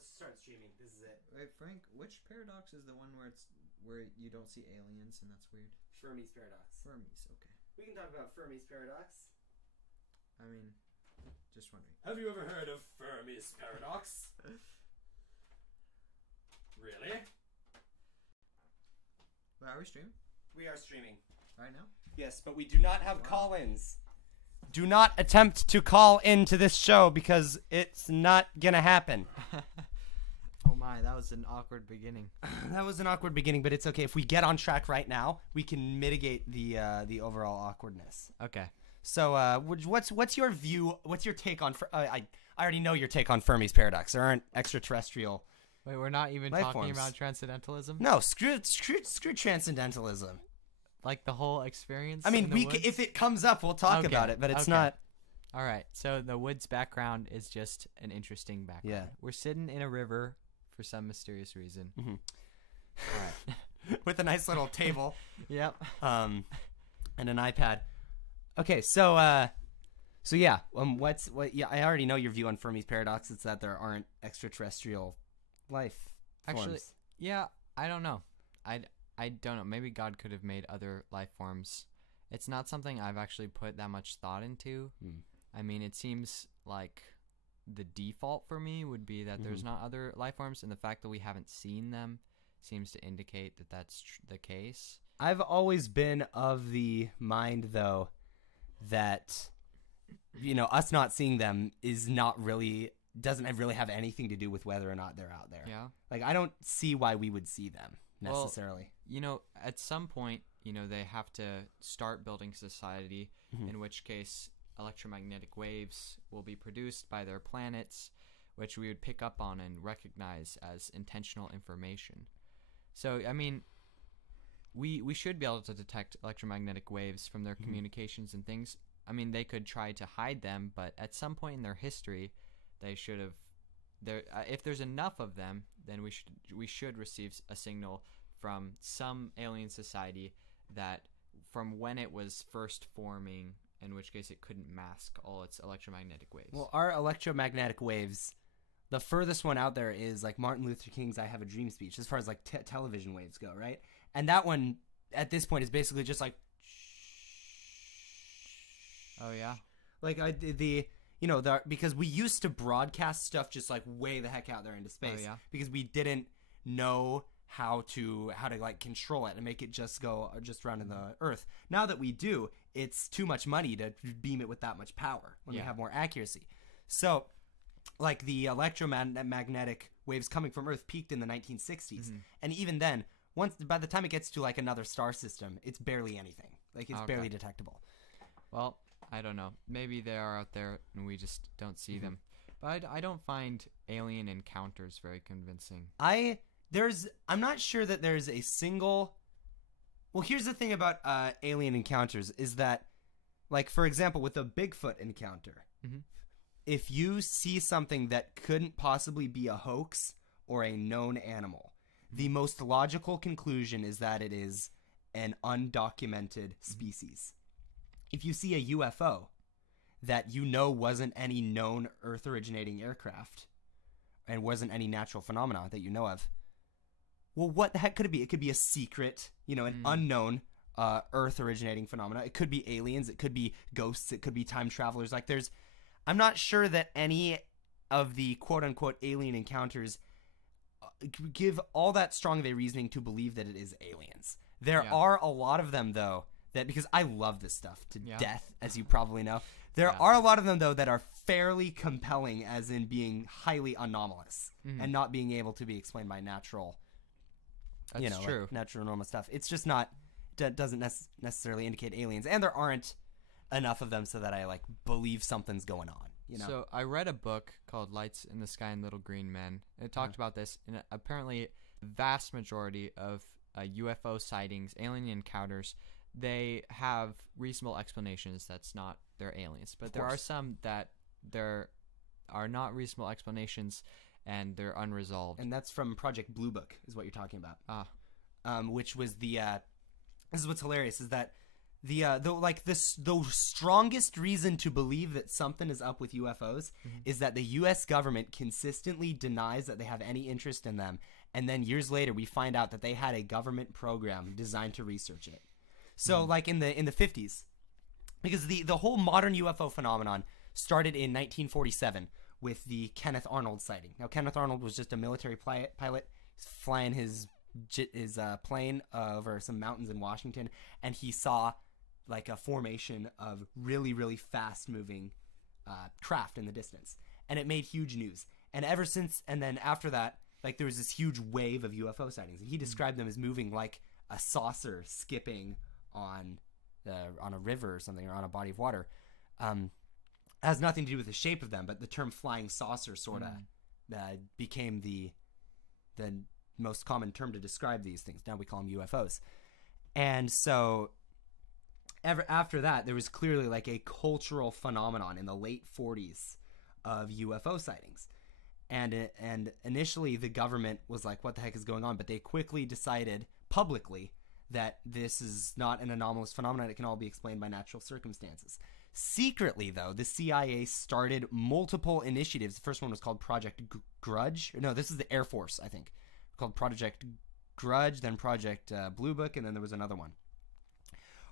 let's start streaming. This is it. Wait, Frank, which paradox is the one where you don't see aliens and that's weird? Fermi's paradox. Fermi's, okay. We can talk about Fermi's paradox. I mean, just wondering. Have you ever heard of Fermi's paradox? Really? Wait, are we streaming We are streaming. right now? Yes, but we do not have call-ins. Do not attempt to call into this show because it's not gonna happen. Oh my, that was an awkward beginning. That was an awkward beginning, but it's okay. If we get on track right now, we can mitigate the overall awkwardness. Okay. So, what's your view? What's your take on? I already know your take on Fermi's paradox. There aren't extraterrestrial. Wait, we're not even Life talking forms. about transcendentalism? No, screw transcendentalism. Like the whole experience? I mean, in the woods? if it comes up, we'll talk Okay, about it, but it's okay. not. All right, so the woods background is just an interesting background. Yeah. We're sitting in a river for some mysterious reason. Mhm. All right. With a nice little table, Yep. and an iPad. Okay, so yeah, yeah, I already know your view on Fermi's paradox. It's that there aren't extraterrestrial life Actually, forms. yeah, I don't know. I don't know. Maybe God could have made other life forms. It's not something I've actually put that much thought into. Hmm. I mean, it seems like the default for me would be that there's not other life forms, and the fact that we haven't seen them seems to indicate that that's the case. I've always been of the mind, though, that us not seeing them doesn't really have anything to do with whether or not they're out there. Yeah. Like, I don't see why we would see them necessarily. At some point, they have to start building society, in which case electromagnetic waves will be produced by their planets, which we would pick up on and recognize as intentional information. So, I mean, we should be able to detect electromagnetic waves from their communications and things. I mean, they could try to hide them, but at some point in their history, they should have. If there's enough of them, then we should receive a signal from some alien society that from when it was first forming, in which case it couldn't mask all its electromagnetic waves. Well, our electromagnetic waves, the furthest one out there is like Martin Luther King's "I Have a Dream" speech, as far as like television waves go, right? And that one, at this point, is basically just like, Oh yeah. like because we used to broadcast stuff just like way the heck out there into space, yeah. because we didn't know how to like control it and make it just go just around in the Earth. Now that we do, it's too much money to beam it with that much power when we have more accuracy. So, like the electromagnetic waves coming from Earth peaked in the 1960s, and even then, by the time it gets to like another star system, it's barely anything. Like it's barely detectable. Well, I don't know. Maybe they are out there and we just don't see them. But I don't find alien encounters very convincing. I'm not sure that there's a single. Well, here's the thing about alien encounters is that, like, for example, with a Bigfoot encounter, if you see something that couldn't possibly be a hoax or a known animal, the most logical conclusion is that it is an undocumented species. If you see a UFO that wasn't any known Earth-originating aircraft and wasn't any natural phenomena that you know of, well, what the heck could it be? It could be a secret, an unknown Earth-originating phenomena. It could be aliens. It could be ghosts. It could be time travelers. Like, I'm not sure that any of the quote-unquote alien encounters give all that strong of a reasoning to believe that it is aliens. There are a lot of them, though, that, because I love this stuff to death, as you probably know, there are a lot of them, though, that are fairly compelling, as in being highly anomalous and not being able to be explained by natural, That's true. like natural normal stuff. It's just not, doesn't necessarily indicate aliens, and there aren't enough of them so that I like believe something's going on. So I read a book called Lights in the Sky and Little Green Men. It talked about this, and apparently vast majority of UFO sightings, alien encounters, they have reasonable explanations that's not they're aliens. But there are some that there are not reasonable explanations and they're unresolved. And that's from Project Blue Book is what you're talking about. Ah. Which was the this is what's hilarious is that the strongest reason to believe that something is up with UFOs is that the U.S. government consistently denies that they have any interest in them, and then years later we find out that they had a government program designed to research it. So like in the 50s, because the whole modern UFO phenomenon started in 1947 with the Kenneth Arnold sighting. Now Kenneth Arnold was just a military pilot. He's flying his plane over some mountains in Washington, and he saw like a formation of really, really fast moving craft in the distance. And it made huge news. And ever since, and then after that, like there was this huge wave of UFO sightings. And he described them as moving like a saucer skipping on a river or something, or on a body of water. It has nothing to do with the shape of them, but the term flying saucer sort of became the most common term to describe these things. Now we call them UFOs. And so after that, there was clearly like a cultural phenomenon in the late 40s of UFO sightings. And initially the government was like, what the heck is going on? But they quickly decided publicly that this is not an anomalous phenomenon. It can all be explained by natural circumstances. Secretly, though, the CIA started multiple initiatives. The first one was called Project Grudge. No, this is the Air Force, I think. Called Project Grudge, then Project Blue Book, and then there was another one,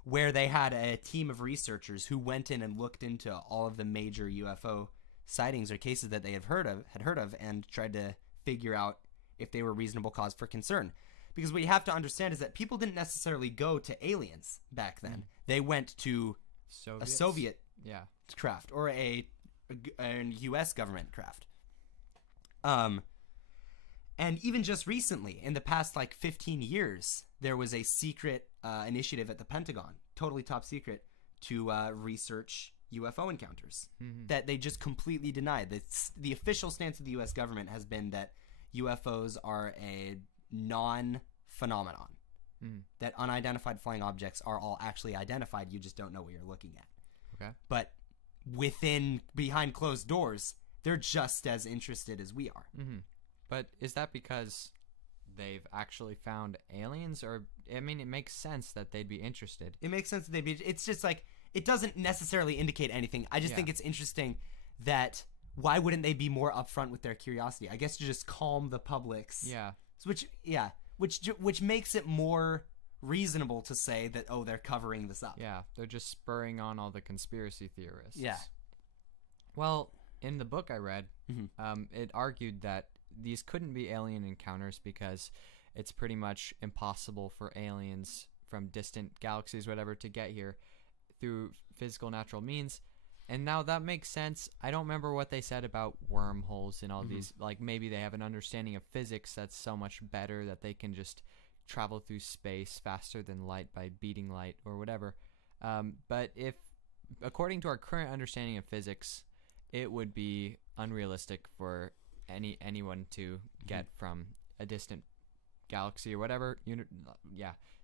where they had a team of researchers who went in and looked into all of the major UFO sightings or cases that they had heard of, and tried to figure out if they were reasonable cause for concern. Because what you have to understand is that people didn't necessarily go to aliens back then. They went to a Soviet craft or a U.S. government craft. And even just recently, in the past like 15 years, there was a secret initiative at the Pentagon, totally top secret, to research UFO encounters that they just completely denied. The official stance of the U.S. government has been that UFOs are a non-phenomenon, that unidentified flying objects are all actually identified. You just don't know what you're looking at. Okay. But behind closed doors, they're just as interested as we are. But is that because they've actually found aliens? Or, I mean, it makes sense that they'd be interested. It makes sense that they'd be... It's just like, it doesn't necessarily indicate anything. I just think it's interesting that why wouldn't they be more upfront with their curiosity? I guess to just calm the public's... Yeah. Which makes it more reasonable to say that, oh, they're covering this up. Yeah, they're just spurring on all the conspiracy theorists. Yeah. Well, in the book I read, it argued that these couldn't be alien encounters because it's pretty much impossible for aliens from distant galaxies, whatever, to get here through physical natural means. And now that makes sense. I don't remember what they said about wormholes and all these. Like, maybe they have an understanding of physics that's so much better that they can just travel through space faster than light by beating light or whatever. But if, according to our current understanding of physics, it would be unrealistic for anyone to get from a distant galaxy or whatever,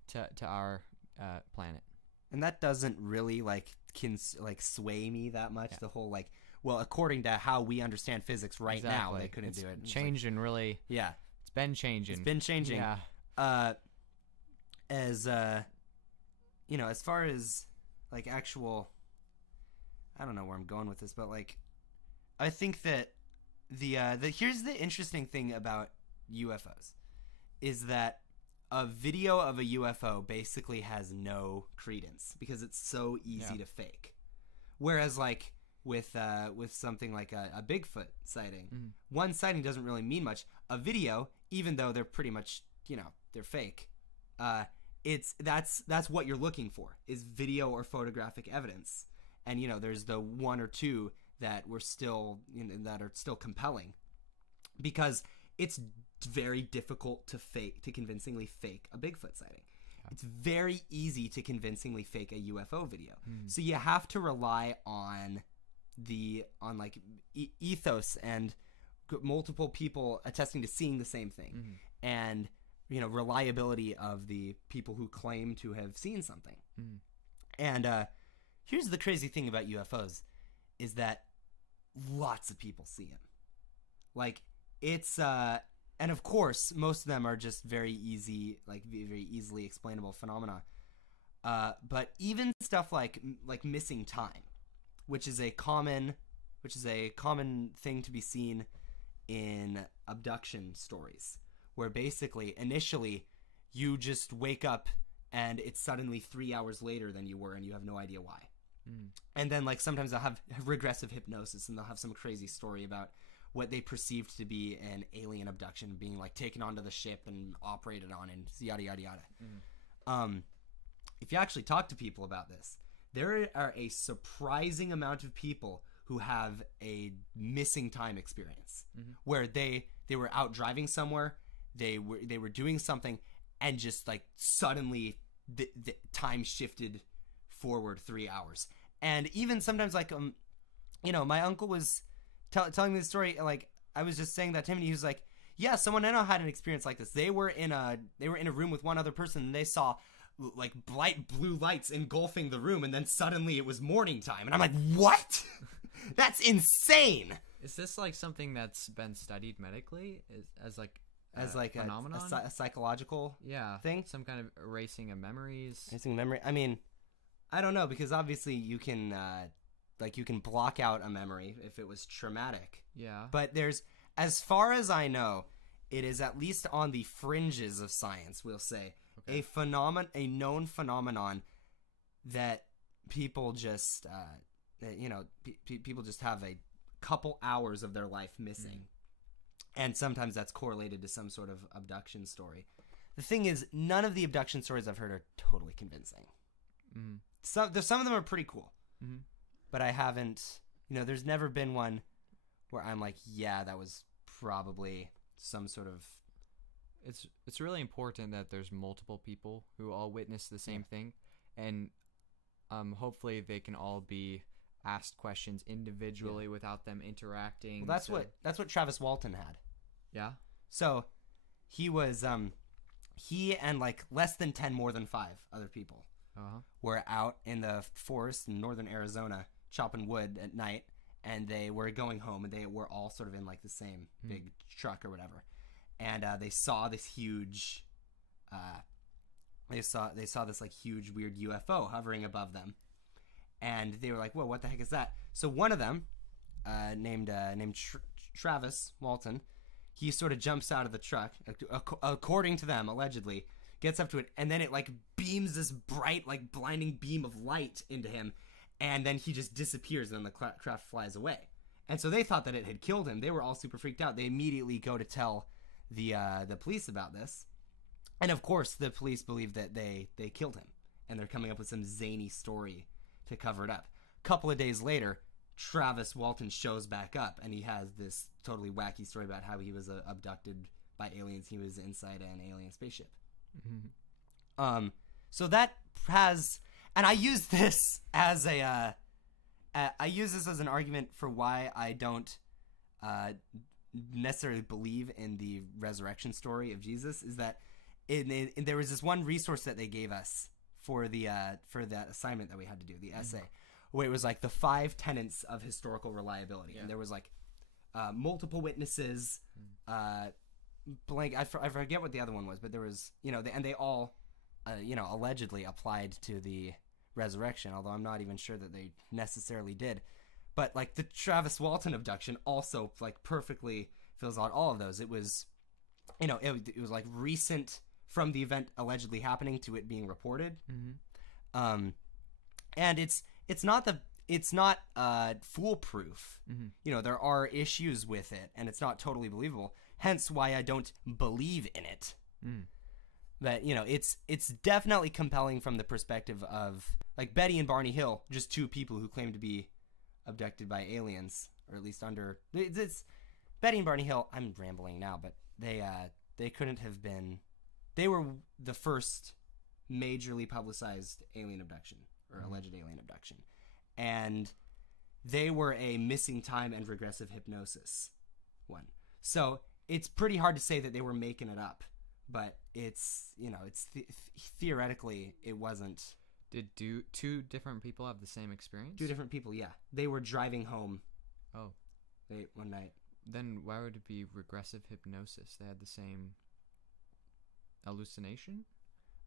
to our planet. And that doesn't really sway me that much. The whole well, according to how we understand physics now, they couldn't do it. It's changing, really. Yeah, it's been changing. Yeah. As as far as actual, I don't know where I'm going with this, but I think that here's the interesting thing about UFOs is that a video of a UFO basically has no credence because it's so easy to fake. Whereas with something like a Bigfoot sighting, one sighting doesn't really mean much. A video, even though they're pretty much, they're fake, that's what you're looking for is video or photographic evidence. And there's the one or two that were still that are still compelling because it's very difficult to convincingly fake a Bigfoot sighting. It's very easy to convincingly fake a UFO video. So you have to rely on ethos and multiple people attesting to seeing the same thing, and reliability of the people who claim to have seen something. And here's the crazy thing about UFOs is that lots of people see them. It's and of course most of them are just very easily explainable phenomena. But even stuff like missing time, which is a common thing to be seen in abduction stories, where basically initially you just wake up and it's suddenly 3 hours later than you were and you have no idea why. And then like sometimes they'll have regressive hypnosis and they'll have some crazy story about what they perceived to be an alien abduction, being like taken onto the ship and operated on and yada yada yada. If you actually talk to people about this, there are a surprising amount of people who have a missing time experience, where they were out driving somewhere, they were doing something, and just like suddenly the time shifted forward 3 hours. And even sometimes like my uncle was telling me the story, like I was just saying that to him, and he was like, yeah, someone I know had an experience like this. They were in a room with one other person, and they saw like bright blue lights engulfing the room, and then suddenly it was morning time, and I'm like, what? That's insane. Is this like something that's been studied medically as like a phenomenon, a psychological thing, some kind of erasing of memories? Erasing memory. I mean, I don't know, because obviously you can block out a memory if it was traumatic. Yeah. But there's, as far as I know, it is at least on the fringes of science, we'll say, a known phenomenon that people just people just have a couple hours of their life missing. And sometimes that's correlated to some sort of abduction story. The thing is, none of the abduction stories I've heard are totally convincing. Some of them are pretty cool. But I haven't, there's never been one where I'm like, yeah, that was probably some sort of... It's really important that there's multiple people who all witness the same thing, and hopefully they can all be asked questions individually without them interacting. Well, that's what Travis Walton had. Yeah. So he was he and like less than 10 more than 5 other people were out in the forest in northern Arizona chopping wood at night, and they were going home, and they were all sort of in like the same big truck or whatever. And they saw this huge, they saw this like huge weird UFO hovering above them, and they were like, "Whoa, what the heck is that?" So one of them, named Travis Walton, he sort of jumps out of the truck, according to them, allegedly, gets up to it, and then it like beams this bright, like blinding beam of light into him, and then he just disappears, and then the craft flies away. And so they thought that it had killed him. They were all super freaked out. They immediately go to tell the police about this, and of course the police believe that they killed him, and they're coming up with some zany story to cover it up. A couple of days later, Travis Walton shows back up, and he has this totally wacky story about how he was abducted by aliens. He was inside an alien spaceship. So that has, and I use this as an argument for why I don't necessarily believe in the resurrection story of Jesus, is that there was this one resource that they gave us for that assignment that we had to do, the essay, where it was like the 5 tenets of historical reliability, and there was like multiple witnesses, blank. I forget what the other one was, but there was and they all allegedly applied to the resurrection, although I'm not even sure that they necessarily did. But like the Travis Walton abduction also like perfectly fills out all of those. It was, it was like recent from the event allegedly happening to it being reported. And it's not foolproof. There are issues with it, and it's not totally believable. Hence why I don't believe in it. But it's definitely compelling from the perspective of like Betty and Barney Hill, just 2 people who claim to be abducted by aliens, or at least under it's Betty and Barney Hill. I'm rambling now, but they couldn't have been. They were the first majorly publicized alien abduction, or alleged alien abduction, and they were a missing time and regressive hypnosis one. So it's pretty hard to say that they were making it up, but it's theoretically it wasn't. Did 2 different people have the same experience? 2 different people, yeah. They were driving home. Oh. One night. Then why would it be regressive hypnosis? They had the same hallucination?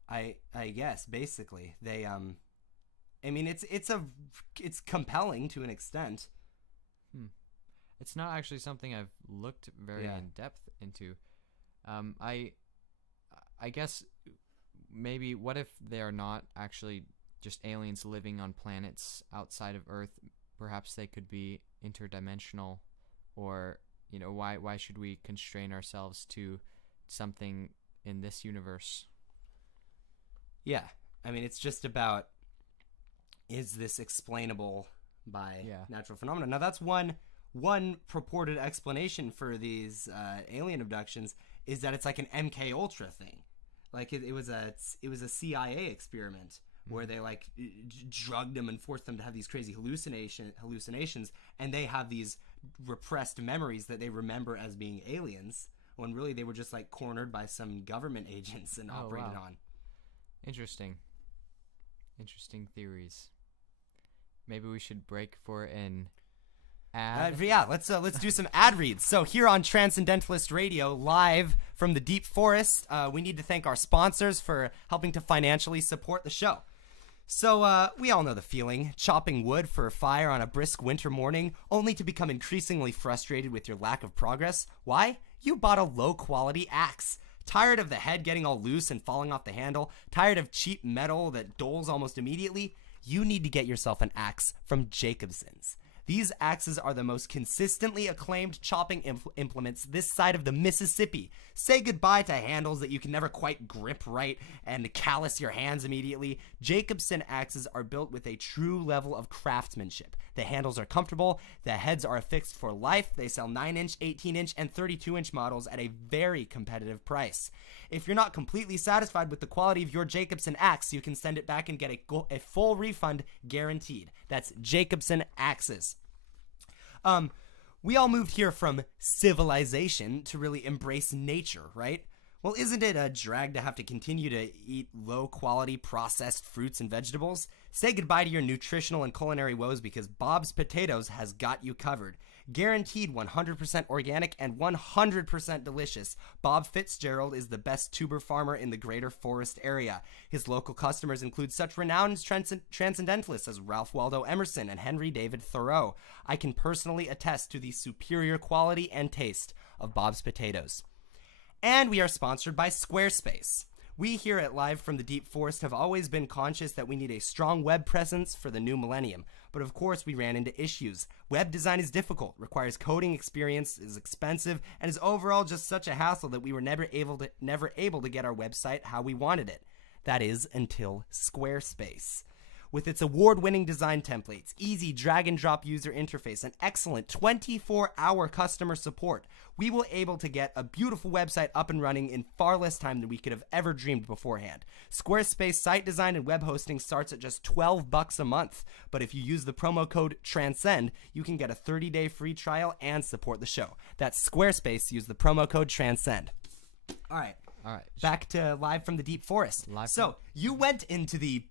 I guess basically they I mean it's compelling to an extent. It's not actually something I've looked very in depth into. I guess maybe what if they are not actually just aliens living on planets outside of Earth? Perhaps they could be interdimensional, or why should we constrain ourselves to something in this universe? Yeah, I mean it's just about, is this explainable by natural phenomena? Now that's one purported explanation for these alien abductions, is that it's like an MK Ultra thing. Like it was a CIA experiment where they like drugged them and forced them to have these crazy hallucinations, and they have these repressed memories that they remember as being aliens, when really they were just like cornered by some government agents and operated on. Interesting theories. Maybe we should break for an ad. Let's do some ad reads. So here on Transcendentalist Radio, live from the Deep Forest, we need to thank our sponsors for helping to financially support the show. So we all know the feeling, chopping wood for a fire on a brisk winter morning, only to become increasingly frustrated with your lack of progress. Why? You bought a low-quality axe. Tired of the head getting all loose and falling off the handle? Tired of cheap metal that dulls almost immediately? You need to get yourself an axe from Jacobsen's. These axes are the most consistently acclaimed chopping implements this side of the Mississippi. Say goodbye to handles that you can never quite grip right and callous your hands immediately. Jacobsen axes are built with a true level of craftsmanship. The handles are comfortable, the heads are affixed for life, they sell 9-inch, 18-inch, and 32-inch models at a very competitive price. If you're not completely satisfied with the quality of your Jacobsen axe, you can send it back and get a full refund guaranteed. That's Jacobsen axes. We all moved here from civilization to really embrace nature, right? Well, isn't it a drag to have to continue to eat low-quality processed fruits and vegetables? Say goodbye to your nutritional and culinary woes, because Bob's Potatoes has got you covered. Guaranteed 100% organic and 100% delicious, Bob Fitzgerald is the best tuber farmer in the greater Forest area. His local customers include such renowned transcendentalists as Ralph Waldo Emerson and Henry David Thoreau. I can personally attest to the superior quality and taste of Bob's Potatoes. And we are sponsored by Squarespace. We here at Live from the Deep Forest have always been conscious that we need a strong web presence for the new millennium. But of course we ran into issues. Web design is difficult, requires coding experience, is expensive, and is overall just such a hassle that we were never able to get our website how we wanted it. That is, until Squarespace. With its award-winning design templates, easy drag-and-drop user interface, and excellent 24-hour customer support, we were able to get a beautiful website up and running in far less time than we could have ever dreamed beforehand. Squarespace site design and web hosting starts at just $12 a month, but if you use the promo code TRANSCEND, you can get a 30-day free trial and support the show. That's Squarespace. Use the promo code TRANSCEND. All right. Back to Live from the Deep Forest. So you went into the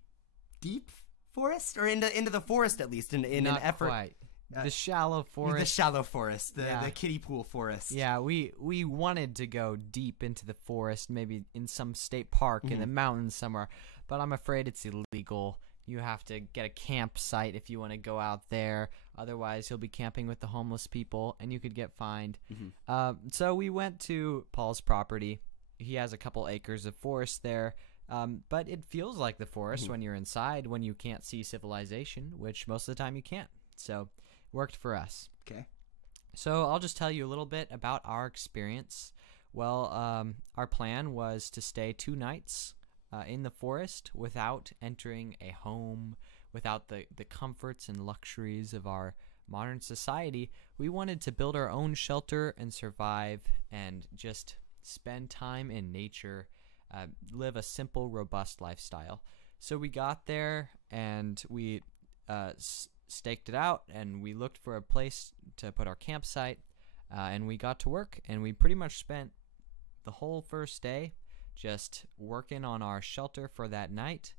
deep forest, or into the forest at least, in an effort. Quite. The shallow forest. The shallow forest, the kiddie pool forest. Yeah, we wanted to go deep into the forest, maybe in some state park in the mountains somewhere, but I'm afraid it's illegal. You have to get a campsite if you want to go out there. Otherwise, you'll be camping with the homeless people, and you could get fined. So we went to Paul's property. He has a couple acres of forest there. But it feels like the forest when you're inside, when you can't see civilization, which most of the time you can't. So it worked for us. Okay. So I'll just tell you a little bit about our experience. Well, our plan was to stay 2 nights in the forest without entering a home, without the comforts and luxuries of our modern society. We wanted to build our own shelter and survive and just spend time in nature. Live a simple, robust lifestyle. So we got there and we staked it out, and we looked for a place to put our campsite, and we got to work, and we pretty much spent the whole first day just working on our shelter for that night.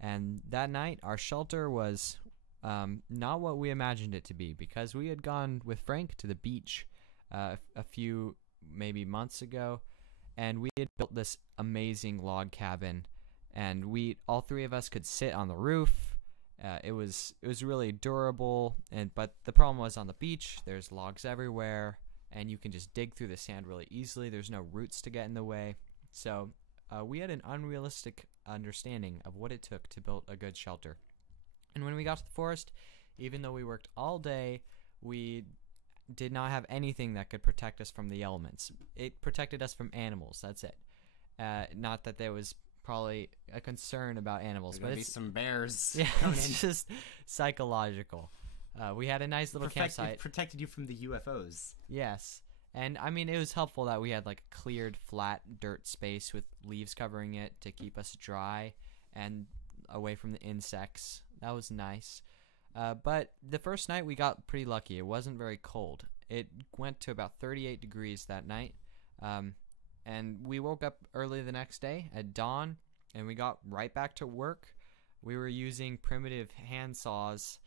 And that night, our shelter was not what we imagined it to be, because we had gone with Frank to the beach a few maybe months ago, and we had built this amazing log cabin, and we all three of us could sit on the roof. It was really durable, but the problem was on the beach. There's logs everywhere, and you can just dig through the sand really easily. There's no roots to get in the way, so we had an unrealistic understanding of what it took to build a good shelter. And when we got to the forest, even though we worked all day, we did not have anything that could protect us from the elements. It protected us from animals. That's it. Not that there was probably a concern about animals, but it's some bears. Yeah, it's just psychological. We had a nice little campsite. It protected you from the UFOs. Yes. And I mean, it was helpful that we had like a cleared flat dirt space with leaves covering it to keep us dry and away from the insects. That was nice. But the first night we got pretty lucky. It wasn't very cold. It went to about 38 degrees that night. And we woke up early the next day at dawn, and we got right back to work. We were using primitive hand saws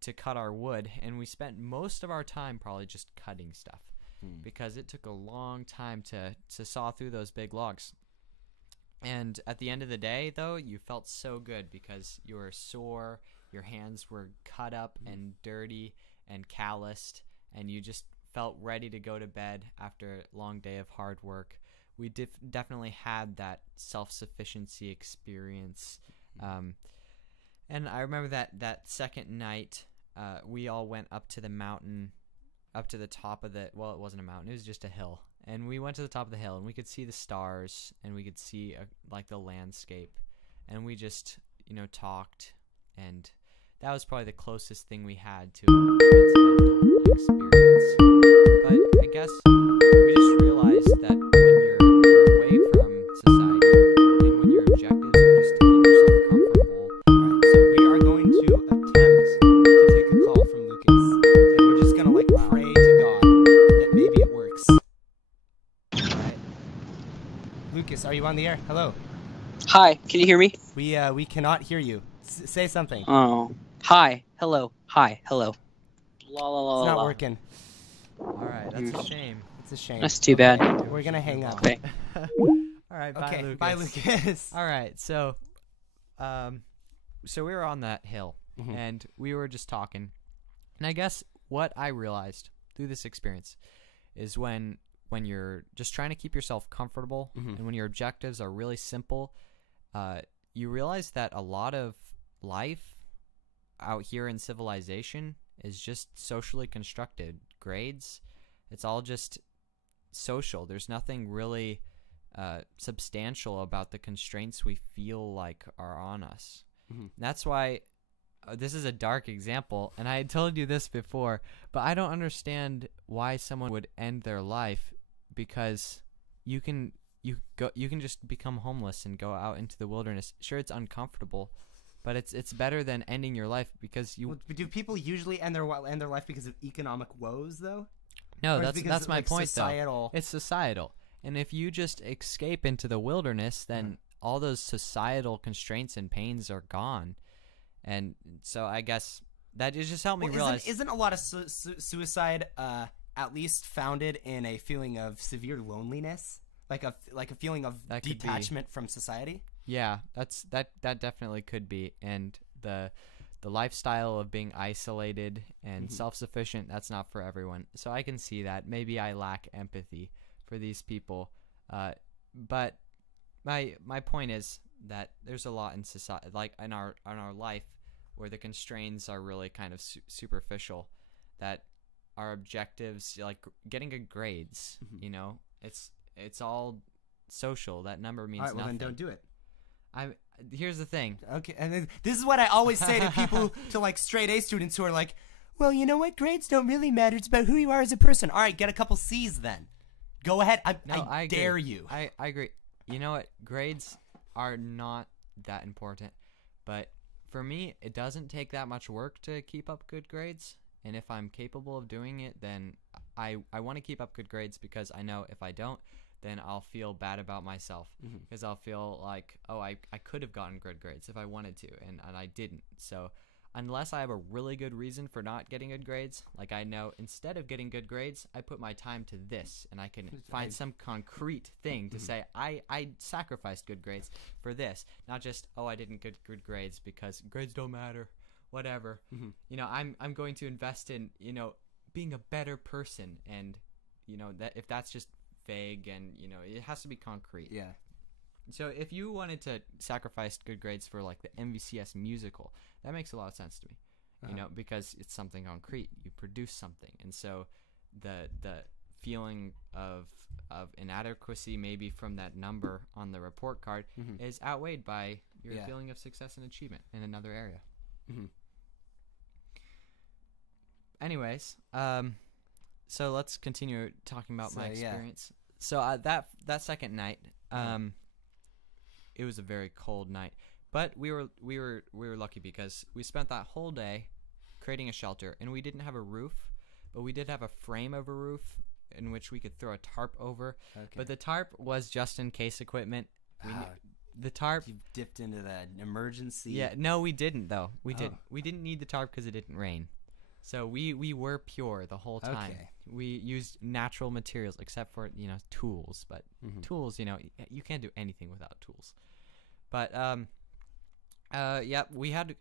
to cut our wood, and we spent most of our time probably just cutting stuff because it took a long time to saw through those big logs. And at the end of the day, though, you felt so good because you were sore, your hands were cut up and dirty and calloused, and you just felt ready to go to bed after a long day of hard work. We definitely had that self-sufficiency experience. And I remember that second night, we all went up to the mountain, up to the top of it wasn't a mountain, it was just a hill. And we went to the top of the hill, and we could see the stars, and we could see like the landscape. And we just, talked, and that was probably the closest thing we had to a transcendental experience. But I guess we just realized that when you're away from society, and when your objectives are just to keep yourself comfortable. Alright, so we are going to attempt to take a call from Lucas. And we're just gonna pray to God that maybe it works. Alright. Lucas, are you on the air? Hello. Hi, can you hear me? We cannot hear you. Say something. Oh. Hi, hello, hi, hello. La la la. It's not la. working. Alright, that's a shame. It's a shame. That's too bad. We're gonna hang up. Okay. Alright, bye, Okay, Lucas. bye, Lucas. Alright, so we were on that hill, Mhm. and we were just talking. And I guess what I realized through this experience is when you're just trying to keep yourself comfortable, Mhm. and when your objectives are really simple, you realize that a lot of life out here in civilization is just socially constructed. Grades, it's all just social. There's nothing really substantial about the constraints we feel like are on us. Mhm. That's why this is a dark example, and I had told you this before, but I don't understand why someone would end their life, because you can just become homeless and go out into the wilderness. Sure, it's uncomfortable, but it's better than ending your life because you. Well, do people usually end their life because of economic woes, though? No, Or is it because that's of, my point societal... though. It's societal, and if you just escape into the wilderness, then all those societal constraints and pains are gone. And so I guess that it just helped me realize. Isn't a lot of suicide at least founded in a feeling of severe loneliness, like a feeling of That could be. detachment from society? Yeah, that definitely could be. And the lifestyle of being isolated and self-sufficient, that's not for everyone. So I can see that. Maybe I lack empathy for these people. But my point is that there's a lot in society, like in our life, where the constraints are really kind of superficial. That our objectives, like getting good grades, it's all social. That number means All right, well nothing. then don't do it. Here's the thing. Okay, and then, this is what I always say to people, to straight A students who are like, well, you know what? Grades don't really matter. It's about who you are as a person. All right, get a couple C's then. Go ahead. I agree. dare you. I agree. You know what? Grades are not that important. But for me, it doesn't take that much work to keep up good grades. And if I'm capable of doing it, then I want to keep up good grades, because I know if I don't, then I'll feel bad about myself, because I'll feel like, oh, I could have gotten good grades if I wanted to, and I didn't. So unless I have a really good reason for not getting good grades. Like I know instead of getting good grades, I put my time to this, and I can find some concrete thing to say I sacrificed good grades for this, not just I didn't get good grades because grades don't matter, whatever. You know, I'm going to invest in, you know, being a better person, and you know that if that's just vague, and you know it has to be concrete. Yeah. So if you wanted to sacrifice good grades for like the MVCS musical, that makes a lot of sense to me, you know, because it's something concrete. You produce something, and so the feeling of inadequacy maybe from that number on the report card is outweighed by your feeling of success and achievement in another area. Anyways, so let's continue talking about my experience. So that second night, it was a very cold night, but we were lucky because we spent that whole day creating a shelter, and we didn't have a roof, but we did have a frame of a roof in which we could throw a tarp over. Okay. But the tarp was just in case equipment. The tarp. You dipped into that emergency. Yeah, no, we didn't though. We didn't need the tarp because it didn't rain. So we were pure the whole time. Okay. We used natural materials except for, you know, tools. But tools, you know, you can't do anything without tools. But we had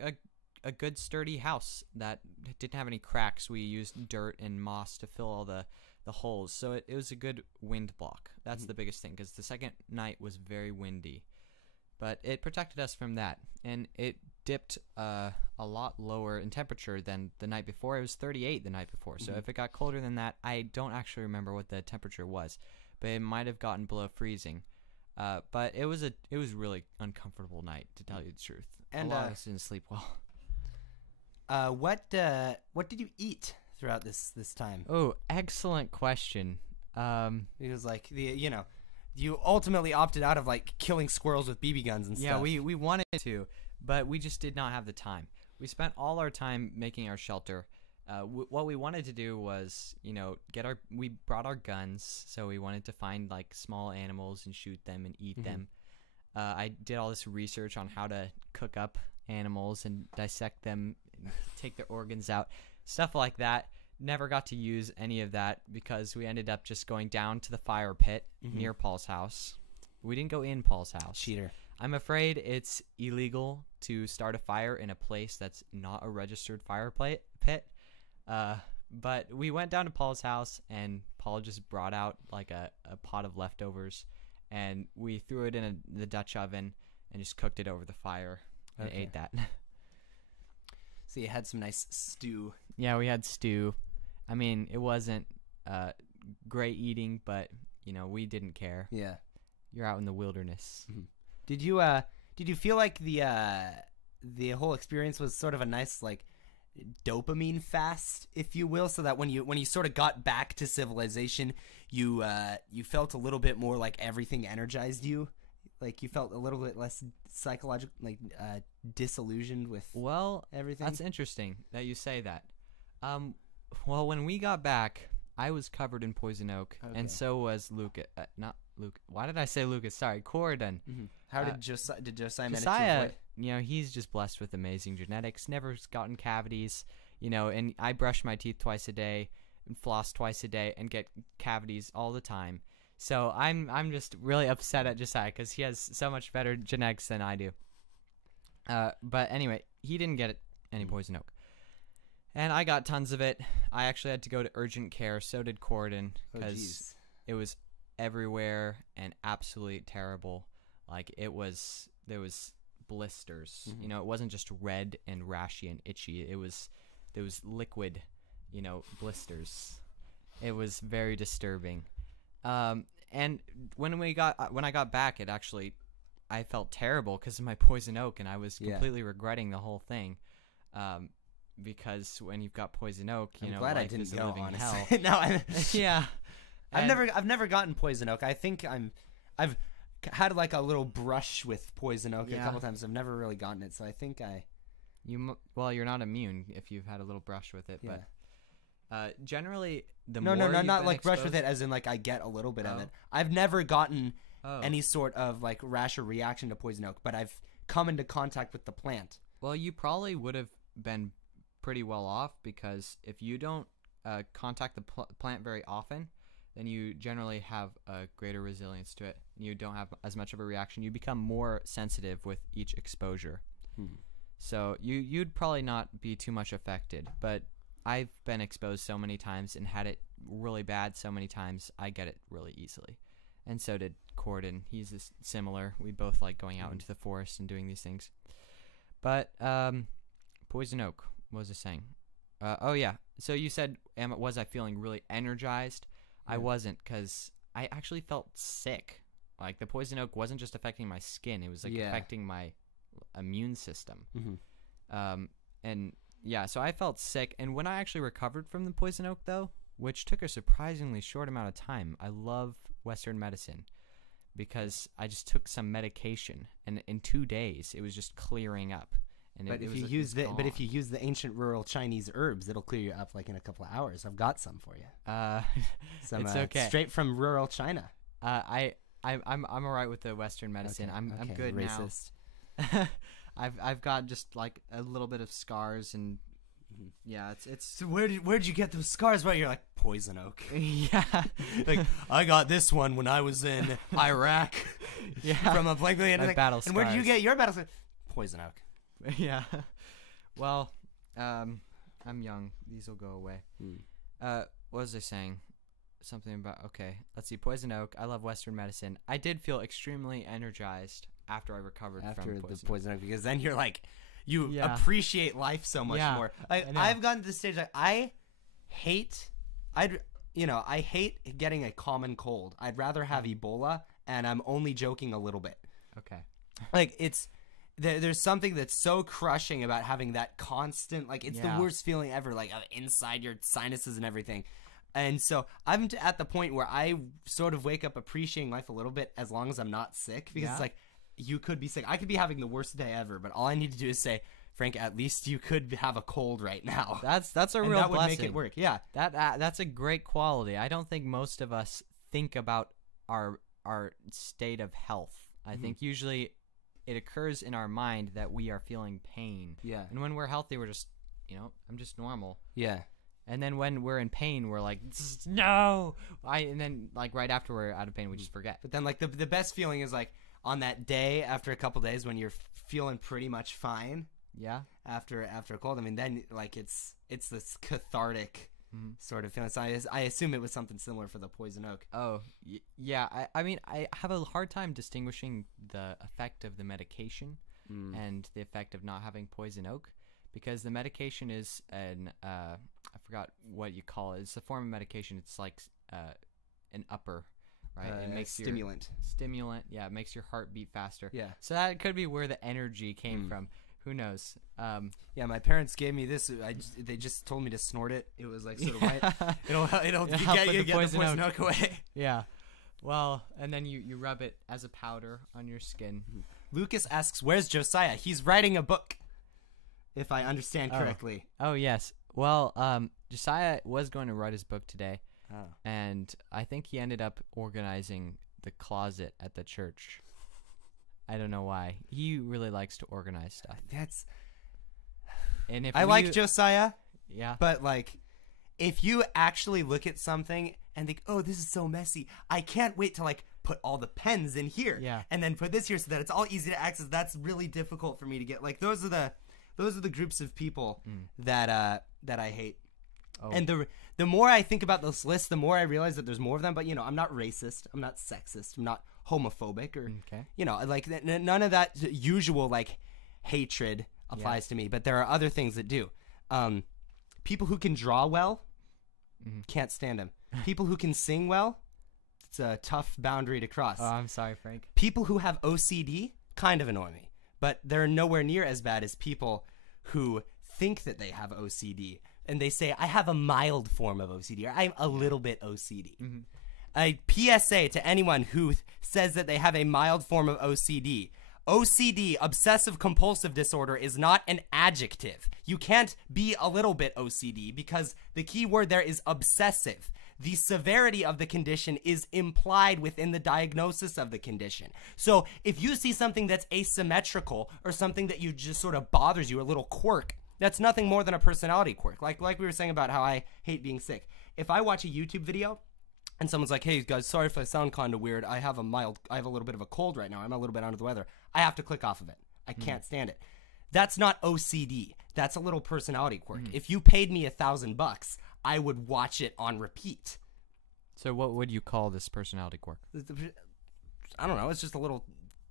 a good sturdy house that didn't have any cracks. We used dirt and moss to fill all the holes. So it was a good wind block. That's the biggest thing, because the second night was very windy. But it protected us from that, and it dipped a lot lower in temperature than the night before. It was 38 the night before, so if it got colder than that, I don't actually remember what the temperature was, but it might have gotten below freezing. But it was really uncomfortable night, to tell you the truth. And a lot of us didn't sleep well. What did you eat throughout this time? Oh, excellent question. Because like you ultimately opted out of like killing squirrels with BB guns and stuff. Yeah, we wanted to, but we just did not have the time. We spent all our time making our shelter. What we wanted to do was, you know, we brought our guns, so we wanted to find like small animals and shoot them and eat them. I did all this research on how to cook up animals and dissect them, and take their organs out, stuff like that. Never got to use any of that because we ended up just going down to the fire pit near Paul's house. We didn't go in Paul's house. Cheater. I'm afraid it's illegal to start a fire in a place that's not a registered fire pit. But we went down to Paul's house, and Paul just brought out like a pot of leftovers, and we threw it in the Dutch oven and just cooked it over the fire and ate that. So you had some nice stew. Yeah, we had stew. I mean, it wasn't great eating, but you know, we didn't care. Yeah, you're out in the wilderness. Did you feel like the whole experience was sort of a nice like dopamine fast, if you will, so that when you sort of got back to civilization, you felt a little bit more like everything energized you? Like you felt a little bit less psychological, like disillusioned with everything? That's interesting that you say that. Well, when we got back, I was covered in poison oak, and so was Lucas. Not Luke. Why did I say Lucas? Sorry, Corydon. How did Josiah manage to avoid? You know, he's just blessed with amazing genetics. Never gotten cavities. You know, and I brush my teeth twice a day and floss twice a day and get cavities all the time. So I'm just really upset at Josiah because he has so much better genetics than I do. But anyway, he didn't get any poison oak. And I got tons of it. I actually had to go to urgent care. So did Corydon, because it was everywhere and absolutely terrible. Like there was blisters. You know, it wasn't just red and rashy and itchy. There was liquid, you know, blisters. It was very disturbing. And when I got back, I felt terrible because of my poison oak, and I was completely regretting the whole thing. Because when you've got poison oak, you know, glad life I didn't is a go, living honestly. hell. Yeah. I've never gotten poison oak. I think I've had like a little brush with poison oak a couple times. I've never really gotten it, so I think you're not immune if you've had a little brush with it, but generally not like brush with it as in like I get a little bit of it. I've never gotten any sort of like rash or reaction to poison oak, but I've come into contact with the plant. Well, you probably would have been pretty well off, because if you don't contact the plant very often, then you generally have a greater resilience to it. You don't have as much of a reaction. You become more sensitive with each exposure. So you'd probably not be too much affected, but I've been exposed so many times and had it really bad so many times, I get it really easily. And so did Corden. He's similar. We both like going out into the forest and doing these things. But poison oak, what was I saying? Oh yeah. So you said, was I feeling really energized? I wasn't, because I actually felt sick. Like, the poison oak wasn't just affecting my skin; it was like affecting my immune system. And yeah, so I felt sick. And when I actually recovered from the poison oak, though, which took a surprisingly short amount of time, I love Western medicine, because I just took some medication, and in 2 days it was just clearing up. And but if you use the ancient rural Chinese herbs, it'll clear you up like in a couple of hours. I've got some for you. Some, it's okay. Straight from rural China. I'm all right with the Western medicine. Okay, I'm good racist. now. I've got just like a little bit of scars, and yeah, it's. So where'd you get those scars? Well, you're like, poison oak. Yeah. Like, I got this one when I was in Iraq. Yeah. From a blank million. My battle scars. And where did you get your battle scars? Poison oak. Yeah. Well, I'm young. These will go away. What was I saying? Something about, okay, let's see, poison oak. I love Western medicine. I did feel extremely energized after I recovered from poison oak, because then you're like, you appreciate life so much more. I've gotten to the stage like, I hate getting a common cold. I'd rather have Ebola, and I'm only joking a little bit. Okay. Like, there's something that's so crushing about having that constant, like, it's the worst feeling ever, like, inside your sinuses and everything. And so I'm at the point where I sort of wake up appreciating life a little bit as long as I'm not sick, because it's like, you could be sick. I could be having the worst day ever, but all I need to do is say, Frank, at least you could have a cold right now. That's a real that blessing. Would make it work. Yeah. That's a great quality. I don't think most of us think about our state of health. I think usually it occurs in our mind that we are feeling pain. Yeah. And when we're healthy, we're just, I'm just normal. Yeah. And then when we're in pain, we're like, no. And then, like, right after we're out of pain, we just forget. But then, like, the best feeling is, like, on that day after a couple days when you're feeling pretty much fine. Yeah. After a cold. I mean, then, like, it's this cathartic sort of feeling. So I assume it was something similar for the poison oak. Oh, yeah. I mean, I have a hard time distinguishing the effect of the medication and the effect of not having poison oak, because the medication is I forgot what you call it. It's a form of medication. It's like an upper, right? It makes stimulant. Stimulant, yeah. It makes your heart beat faster. Yeah. So that could be where the energy came from. Who knows? Yeah, my parents gave me this. They just told me to snort it. It was like sort of white. It'll get the poison oak away. Yeah. Well, and then you rub it as a powder on your skin. Lucas asks, "Where's Josiah? He's writing a book." If I understand correctly. Oh yes. Well, Josiah was going to write his book today, and I think he ended up organizing the closet at the church. I don't know why. He really likes to organize stuff. And if I like Josiah. Yeah. But, like, if you actually look at something and think, oh, this is so messy, I can't wait to, like, put all the pens in here. Yeah. And then put this here so that it's all easy to access. That's really difficult for me to get. Like, those are the groups of people that I hate. Oh. And the more I think about this list, the more I realize that there's more of them. But, I'm not racist. I'm not sexist. I'm not homophobic or, like, none of that usual, like, hatred applies to me. But there are other things that do. People who can draw well, can't stand them. People who can sing well, it's a tough boundary to cross. Oh, I'm sorry, Frank. People who have OCD kind of annoy me. But they're nowhere near as bad as people who think that they have OCD. And they say, I have a mild form of OCD, or I'm a little bit OCD. A PSA to anyone who says that they have a mild form of OCD. OCD, obsessive compulsive disorder, is not an adjective. You can't be a little bit OCD because the key word there is obsessive. The severity of the condition is implied within the diagnosis of the condition. So if you see something that's asymmetrical or something that you just sort of bothers you, a little quirk, That's nothing more than a personality quirk. Like we were saying about how I hate being sick. If I watch a YouTube video and someone's like, "Hey guys, sorry if I sound kind of weird. I have a little bit of a cold right now. I'm a little bit under the weather." I have to click off of it. I can't stand it. That's not OCD. That's a little personality quirk. If you paid me $1,000, I would watch it on repeat. So what would you call this personality quirk? I don't know. It's just a little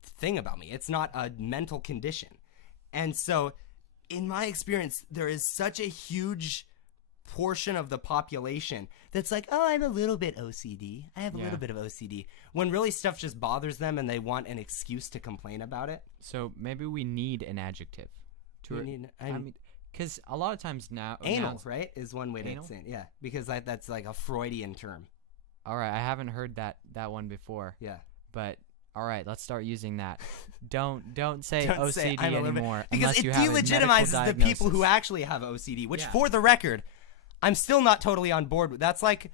thing about me. It's not a mental condition. And so, in my experience, there is such a huge portion of the population that's like, "Oh, I'm a little bit OCD. I have a little bit of OCD." When really stuff just bothers them and they want an excuse to complain about it. So maybe we need an adjective. I mean, because a lot of times now... Anal, right, is one way to say it. Yeah, because that's like a Freudian term. All right, I haven't heard that one before. Yeah. But... all right, let's start using that. Don't say OCD anymore, because unless you it have a delegitimizes medical the people who diagnosis. actually have OCD. Which, for the record, I'm still not totally on board with. That's like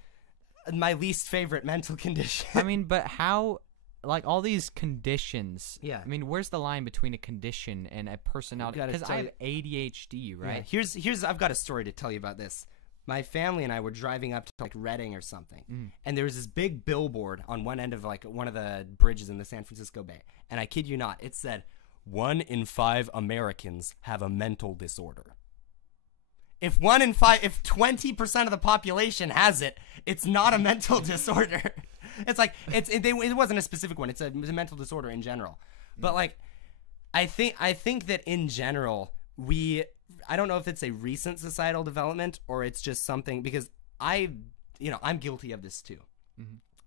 my least favorite mental condition. I mean, but how? Like all these conditions. Yeah. I mean, where's the line between a condition and a personality? Because I have ADHD, right? Yeah. Here's I've got a story to tell you about this. My family and I were driving up to like Redding or something, and there was this big billboard on one end of like one of the bridges in the San Francisco Bay, and I kid you not, it said, 1 in 5 Americans have a mental disorder. If 20% of the population has it, it's not a mental disorder. It's like it wasn't a specific one. It's a mental disorder in general. But like, I think that in general I don't know if it's a recent societal development or it's just something, because I'm guilty of this too.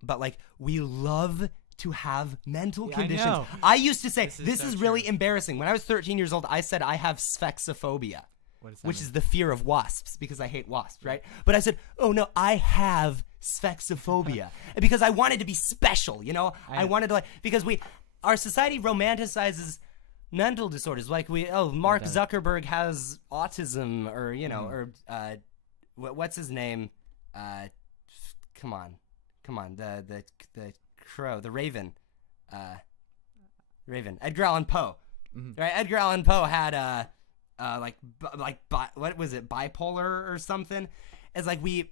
But like, we love to have mental conditions. I used to say, this is really embarrassing. When I was 13 years old, I said I have sphexophobia, which is the fear of wasps, because I hate wasps, right? But I said, oh no, I have sphexophobia because I wanted to be special, I wanted to because our society romanticizes mental disorders, like Mark Zuckerberg has autism, or or what's his name? Come on, the crow, the Raven, Edgar Allan Poe, right? Edgar Allan Poe had what was it, bipolar or something? It's like we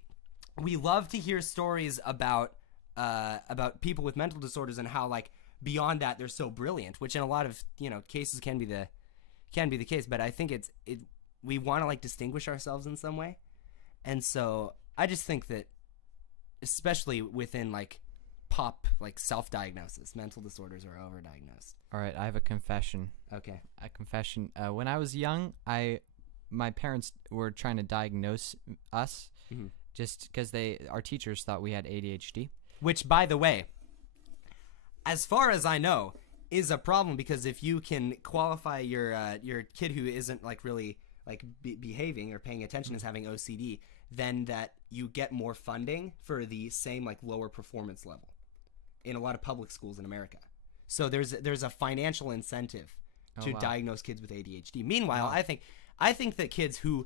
love to hear stories about people with mental disorders and how like, beyond that, they're so brilliant, which in a lot of cases can be the case. But I think we want to like distinguish ourselves in some way, and so I just think that, especially within like pop like self-diagnosis, mental disorders are overdiagnosed. All right, I have a confession. Okay, a confession. When I was young, my parents were trying to diagnose us just because our teachers thought we had ADHD, which, by the way, as far as I know, is a problem, because if you can qualify your kid who isn't like really like behaving or paying attention as having OCD, then that you get more funding for the same like lower performance level in a lot of public schools in America. So there's a financial incentive to diagnose kids with ADHD. Meanwhile, I think that kids who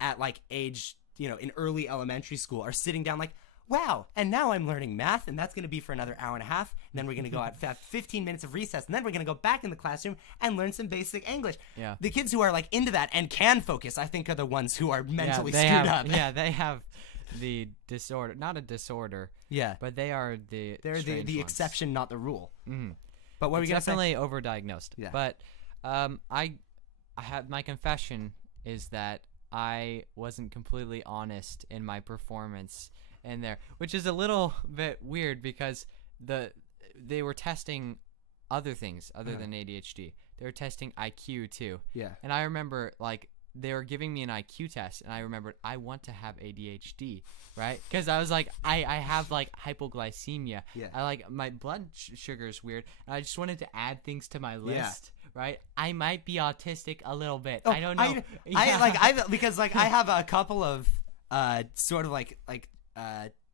at like age, in early elementary school are sitting down like, wow, and now I'm learning math, and that's going to be for another hour and a half. And then we're going to go out, have 15 minutes of recess, and then we're going to go back in the classroom and learn some basic English. Yeah. The kids who are like into that and can focus, I think, are the ones who are mentally screwed up. Yeah, they have the disorder, not a disorder. Yeah, but they're the exception, not the rule. But what are we going to say? Definitely overdiagnosed. Yeah. But I have, my confession is that I wasn't completely honest in my performance in there, which is a little bit weird, because they were testing other things other than ADHD. They were testing IQ too. Yeah. And I remember like they were giving me an IQ test, and I remembered I want to have ADHD, right? Because I was like, I have like hypoglycemia. Yeah. I like my blood sugar is weird, and I just wanted to add things to my list. Yeah. Right, I might be autistic a little bit. I don't know. Because I have a couple of sort of like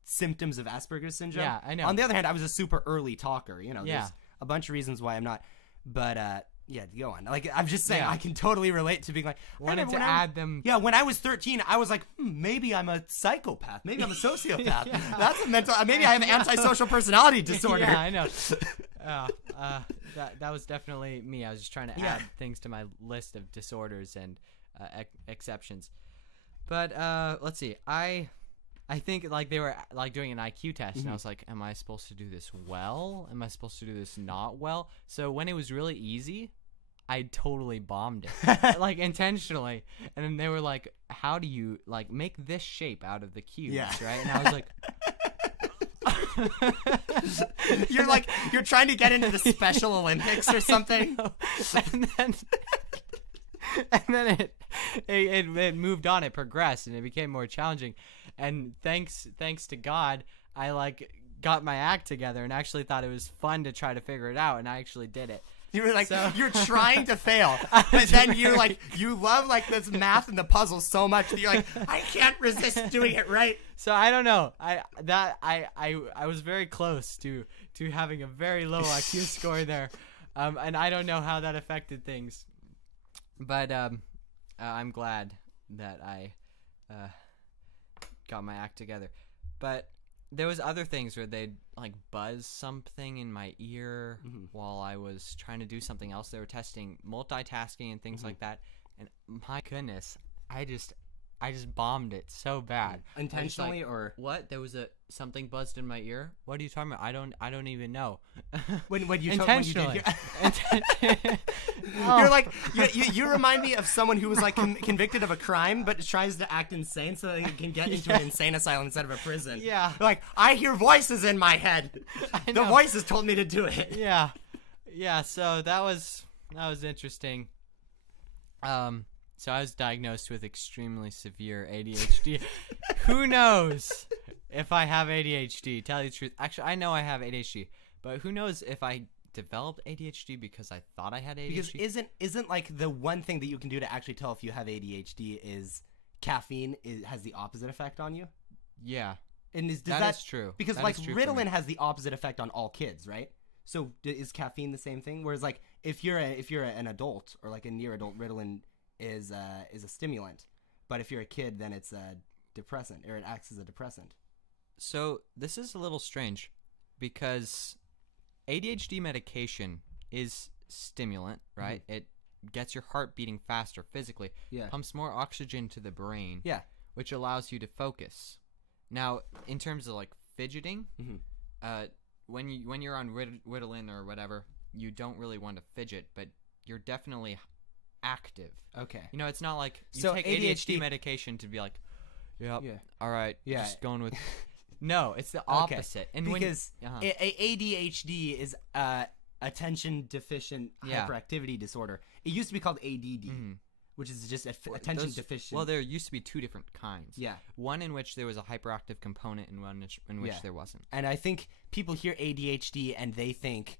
symptoms of Asperger's syndrome. Yeah, I know. On the other hand, I was a super early talker. There's a bunch of reasons why I'm not. But yeah, go on. Like, I'm just saying, I can totally relate to being like, wanted to add them. Yeah, when I was 13, I was like, maybe I'm a psychopath. Maybe I'm a sociopath. That's a mental. Maybe I have an antisocial personality disorder. Yeah, I know. That was definitely me. I was just trying to add things to my list of disorders, and exceptions. But let's see. I think like they were like doing an IQ test, and I was like, am I supposed to do this well? Am I supposed to do this not well? So when it was really easy, I totally bombed it, like intentionally. And then they were like, how do you like make this shape out of the cubes, right? And I was like, you're trying to get into the Special Olympics or something. And then it moved on. It progressed, and it became more challenging. And thanks to God, I like got my act together and actually thought it was fun to try to figure it out, and I actually did it. You were like, you're trying to fail, but then you love like this math and the puzzle so much that you're like, I can't resist doing it right. So I don't know. I was very close to having a very low IQ score there, and I don't know how that affected things, but I'm glad that I got my act together. But there was other things where they'd like buzz something in my ear while I was trying to do something else. They were testing multitasking and things like that. And my goodness, I just bombed it so bad. Intentionally, like, or what? There was something buzzed in my ear. What are you talking about? I don't even know. when you intentionally. You're like you remind me of someone who was like convicted of a crime but tries to act insane so they can get into an insane asylum instead of a prison. Yeah. Like, I hear voices in my head. The voices told me to do it. Yeah. Yeah, so that was interesting. So I was diagnosed with extremely severe ADHD. Who knows if I have ADHD? Tell you the truth. Actually, I know I have ADHD, but who knows if I developed ADHD because I thought I had ADHD? Because isn't like the one thing that you can do to actually tell if you have ADHD is caffeine has the opposite effect on you? Yeah. And that's true. Because that like is true Ritalin has the opposite effect on all kids, right? So is caffeine the same thing? Whereas like if you're an adult or like a near adult, Ritalin is a stimulant, but if you're a kid, then it's a depressant, or it acts as a depressant. So this is a little strange because ADHD medication is stimulant, right? It gets your heart beating faster physically, pumps more oxygen to the brain, which allows you to focus. Now, in terms of like fidgeting, when you're on Ritalin or whatever, you don't really want to fidget, but you're definitely active. Okay. You know, it's not like you So take ADHD medication to be like, yeah, all right, yeah, just going with. No, it's the opposite. And because ADHD is attention deficient hyperactivity disorder. It used to be called ADD, which is just attention deficient. Well, there used to be two different kinds. Yeah. One in which there was a hyperactive component, and one in which there wasn't. And I think people hear ADHD and they think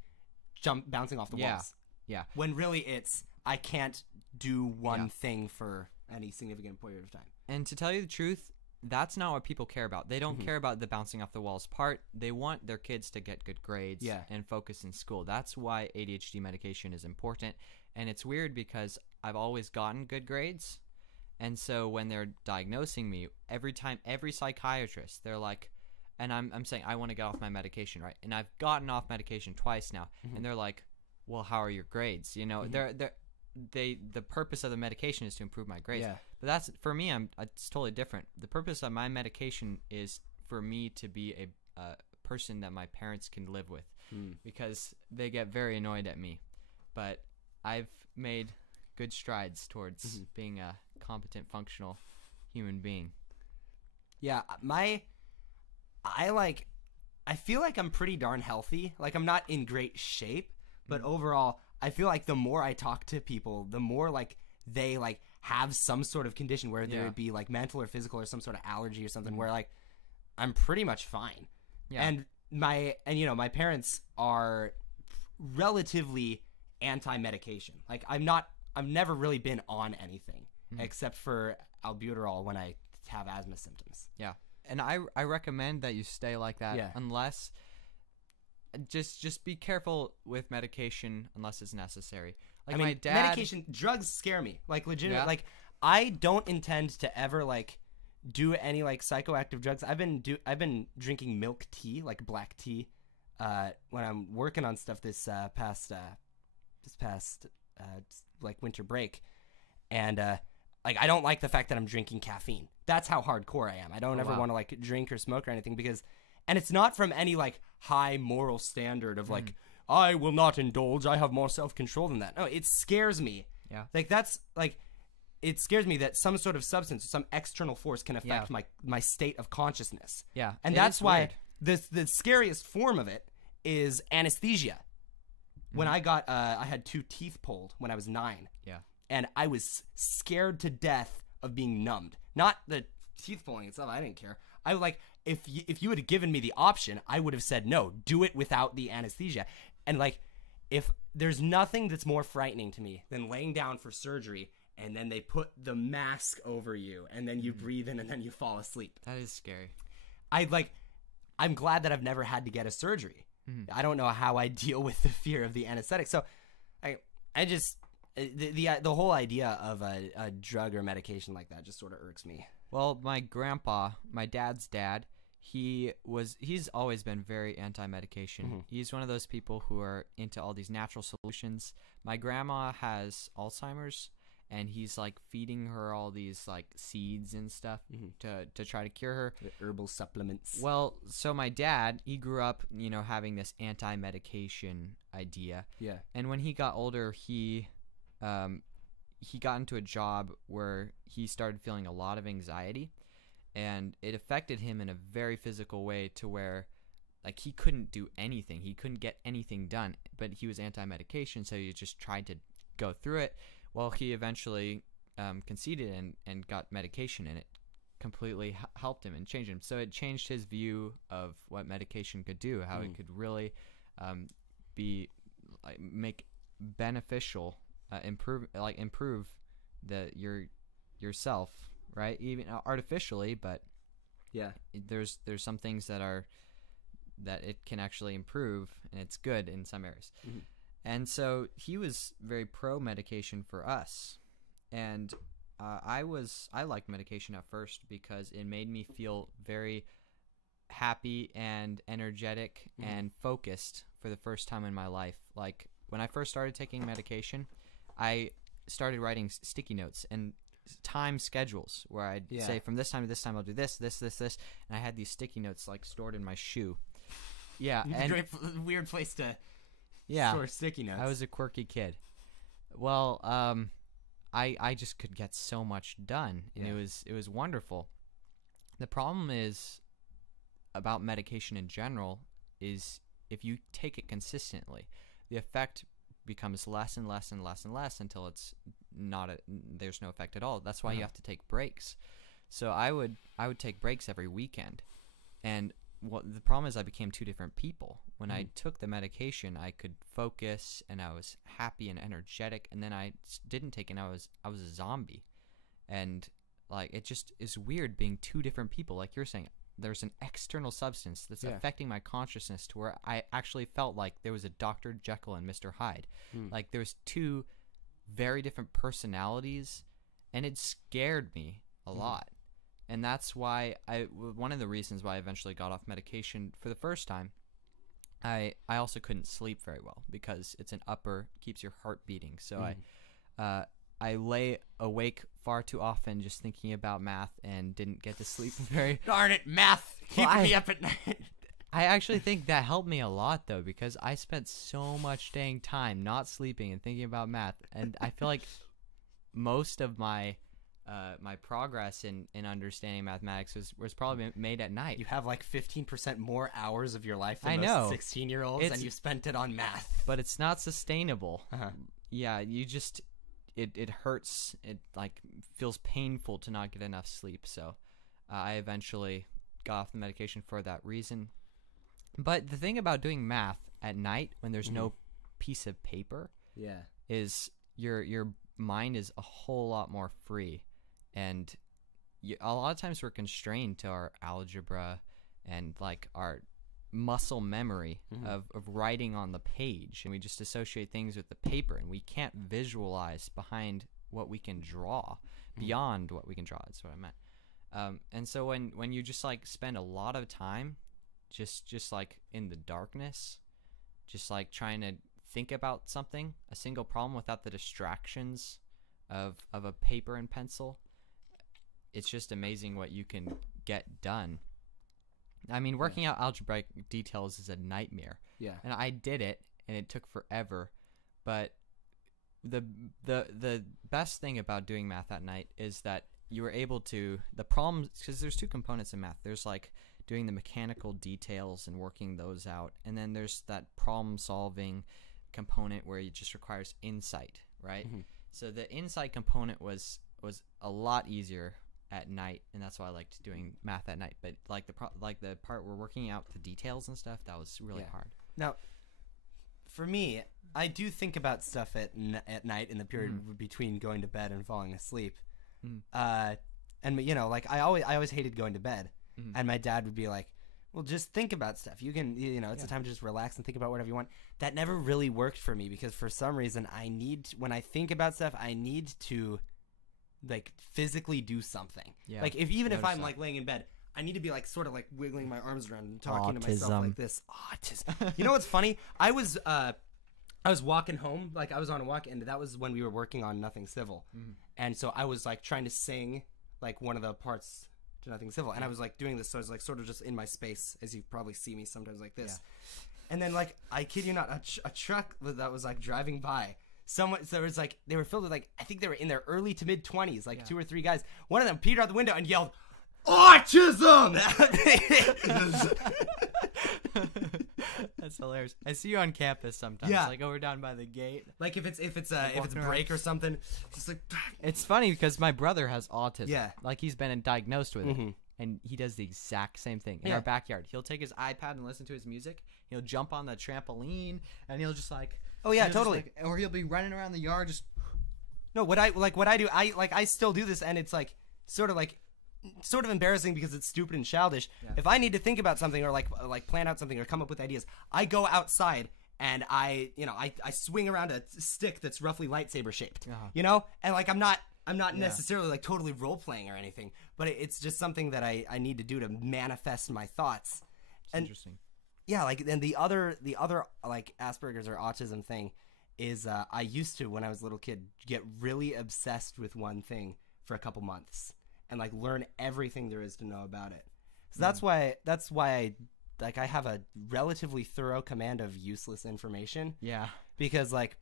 bouncing off the walls. Yeah. When really it's I can't do one thing for any significant period of time. And to tell you the truth, that's not what people care about. They don't care about the bouncing off the walls part. They want their kids to get good grades and focus in school. That's why ADHD medication is important. And it's weird because I've always gotten good grades. And so when they're diagnosing me, every psychiatrist, they're like, and I'm saying I want to get off my medication, right? And I've gotten off medication twice now. And they're like, well, how are your grades? You know, the purpose of the medication is to improve my grades. Yeah. But that's for me. It's totally different. The purpose of my medication is for me to be a person that my parents can live with, because they get very annoyed at me. But I've made good strides towards being a competent, functional human being. Yeah, I feel like I'm pretty darn healthy. Like, I'm not in great shape, but overall, I feel like the more I talk to people, the more like they like have some sort of condition, where there would be like mental or physical or some sort of allergy or something, where like I'm pretty much fine. Yeah. And my parents are relatively anti-medication. Like I've never really been on anything except for albuterol when I have asthma symptoms. Yeah. And I recommend that you stay like that unless just be careful with medication unless it's necessary. Like my dad, drugs scare me. Like legitimate. Like I don't intend to ever like do any like psychoactive drugs. I've been drinking milk tea, like black tea, when I'm working on stuff this past like winter break, and Like, I don't like the fact that I'm drinking caffeine. That's how hardcore I am. I don't ever want to, like, drink or smoke or anything because... And it's not from any, like, high moral standard of, like, I will not indulge. I have more self-control than that. No, it scares me. Yeah. Like, that's, like... It scares me that some sort of substance, some external force can affect my state of consciousness. Yeah. And that's why the scariest form of it is anesthesia. When I got, I had 2 teeth pulled when I was 9. Yeah. And I was scared to death of being numbed. Not the teeth pulling itself. I didn't care. I like, if you had given me the option, I would have said, no, do it without the anesthesia. And like, if there's nothing that's more frightening to me than laying down for surgery and then they put the mask over you, and then you breathe in, and then you fall asleep. That is scary. I'm glad that I've never had to get a surgery. I don't know how I deal with the fear of the anesthetic. So, I just the whole idea of a drug or medication like that just sort of irks me. Well, my grandpa, my dad's dad, he's always been very anti-medication. He's one of those people who are into all these natural solutions. My grandma has Alzheimer's. And he's like feeding her all these like seeds and stuff to try to cure her. The herbal supplements. Well, so my dad, he grew up, having this anti-medication idea. Yeah. And when he got older, he got into a job where he started feeling a lot of anxiety, and it affected him in a very physical way to where like he couldn't do anything. He couldn't get anything done, but he was anti-medication, so he just tried to go through it. Well, he eventually conceded and got medication, and it completely helped him and changed him. So it changed his view of what medication could do, how it could really be like make beneficial, improve yourself, right? Even artificially, but yeah, there's some things that it can actually improve, and it's good in some areas. And so he was very pro medication for us, and I liked medication at first because it made me feel very happy and energetic and focused for the first time in my life. Like when I first started taking medication, I started writing sticky notes and time schedules where I'd say from this time to this time I'll do this, and I had these sticky notes like stored in my shoe. Yeah, and great, weird place to. Yeah, store sticky notes. I was a quirky kid. Well, I just could get so much done, and it was wonderful. The problem is about medication in general is if you take it consistently, the effect becomes less and less and less and less until it's there's no effect at all. That's why you have to take breaks. So I would take breaks every weekend, and the problem is I became 2 different people. When I took the medication, I could focus and I was happy and energetic, and then I didn't take it and I was a zombie. And like it just is weird being 2 different people. Like you're saying, there's an external substance that's affecting my consciousness to where I actually felt like there was a Dr. Jekyll and Mr. Hyde. Like there was 2 very different personalities, and it scared me a lot. And that's why one of the reasons why I eventually got off medication for the first time, I also couldn't sleep very well because it's an keeps your heart beating. So I lay awake far too often just thinking about math and didn't get to sleep very. Darn it, math keeping me up at night. I actually think that helped me a lot though, because I spent so much dang time not sleeping and thinking about math, and I feel like most of my progress in understanding mathematics was probably made at night. You have like 15% more hours of your life than I most know. 16-year-olds, and you've spent it on math. But it's not sustainable. Yeah, you just it hurts. It like feels painful to not get enough sleep. So I eventually got off the medication for that reason. But the thing about doing math at night when there's no piece of paper, is your mind is a whole lot more free. And a lot of times we're constrained to our algebra and like our muscle memory of writing on the page, and we just associate things with the paper, and we can't visualize behind what we can draw, beyond what we can draw. That's what I meant. And so when you just like spend a lot of time just like in the darkness, just like trying to think about something, a single problem without the distractions of a paper and pencil, it's just amazing what you can get done. I mean, working out algebraic details is a nightmare. Yeah. And I did it, and it took forever. But the best thing about doing math at night is that you were able to the problems, because there's two components in math. There's like doing the mechanical details and working those out, and then there's that problem solving component where it just requires insight, right? Mm-hmm. So the insight component was a lot easier at night, and that's why I liked doing math at night. But like the part where working out the details and stuff, that was really hard. Now, for me, I do think about stuff at night in the period between going to bed and falling asleep. And you know, like I always hated going to bed, and my dad would be like, well, just think about stuff. You can, you know, it's a time to just relax and think about whatever you want. That never really worked for me, because for some reason when I think about stuff, I need to like physically do something. Yeah. Like if I'm like laying in bed, I need to be like sort of like wiggling my arms around and talking to myself like this. Autism. You know what's funny? I was walking home, like I was on a walk, and that was when we were working on Nothing Civil. And so I was like trying to sing like one of the parts to Nothing Civil, and I was like doing this, so I was like sort of just in my space, as you probably see me sometimes like this. And then like, I kid you not, a truck that was like driving by, someone, so it was like, they were filled with like, I think they were in their early to mid 20s, like 2 or 3 guys. One of them peered out the window and yelled, "Autism!" That's hilarious. I see you on campus sometimes, like over down by the gate. Like if it's break or something, just like. It's funny because my brother has autism. Yeah. Like he's been diagnosed with it, and he does the exact same thing in our backyard. He'll take his iPad and listen to his music. He'll jump on the trampoline, and he'll just like. Oh yeah, totally. Or he'll be running around the yard just. No, what I do, I still do this, and it's like sort of embarrassing because it's stupid and childish. If I need to think about something or like plan out something or come up with ideas, I go outside and I swing around a stick that's roughly lightsaber shaped. You know, and like I'm not necessarily like totally role playing or anything, but it's just something that I need to do to manifest my thoughts. Interesting. Yeah, like then the other like Asperger's or autism thing is I used to, when I was a little kid, get really obsessed with one thing for a couple months and like learn everything there is to know about it. So that's why I have a relatively thorough command of useless information. Yeah. Because like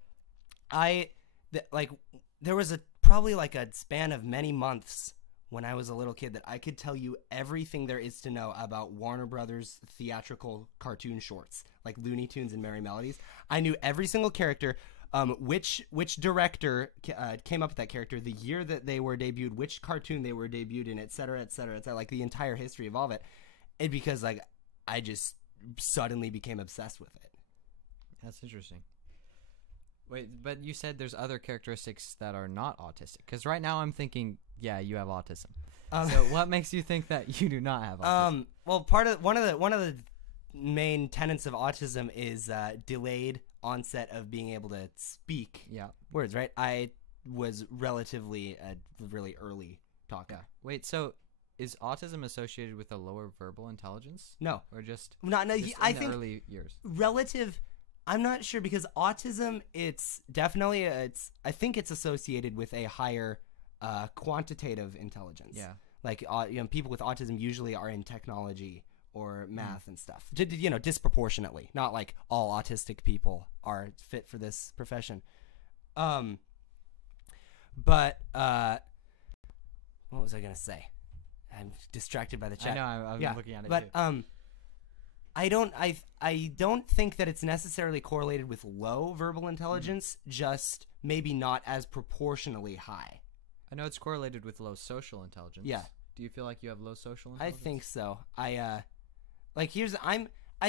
there was probably like a span of many months when I was a little kid that I could tell you everything there is to know about Warner Brothers theatrical cartoon shorts, like Looney Tunes and Merry Melodies. I knew every single character, which director came up with that character, the year that they were debuted, which cartoon they were debuted in, et cetera, et cetera, et cetera, like the entire history of all of it. And because like I just suddenly became obsessed with it. That's interesting. Wait, but you said there's other characteristics that are not autistic. Because right now I'm thinking, yeah, you have autism. So what makes you think that you do not have autism? Well, one of the main tenets of autism is delayed onset of being able to speak words. Right? I was relatively a really early talker. Yeah. Wait, so is autism associated with a lower verbal intelligence? No, or just not. No, just I in the think early years. Relative. I'm not sure, because autism, it's definitely I think it's associated with a higher quantitative intelligence. Yeah. Like people with autism usually are in technology or math and stuff. Disproportionately. Not like all autistic people are fit for this profession. But what was I gonna say? I'm distracted by the chat. I know. I'm looking at it. But too. I don't think that it's necessarily correlated with low verbal intelligence, just maybe not as proportionally high. I know it's correlated with low social intelligence. Yeah. Do you feel like you have low social intelligence? I think so. I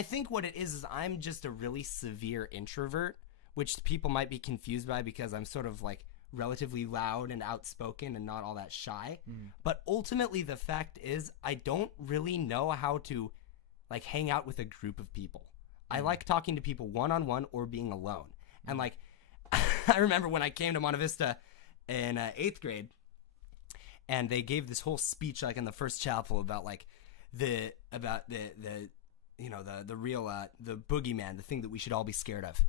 think what it is I'm just a really severe introvert, which people might be confused by because I'm sort of like relatively loud and outspoken and not all that shy. But ultimately the fact is I don't really know how to like hang out with a group of people. I like talking to people one-on-one or being alone. And like, I remember when I came to Monte Vista in 8th grade, and they gave this whole speech like in the first chapel about like the real the boogeyman, the thing that we should all be scared of.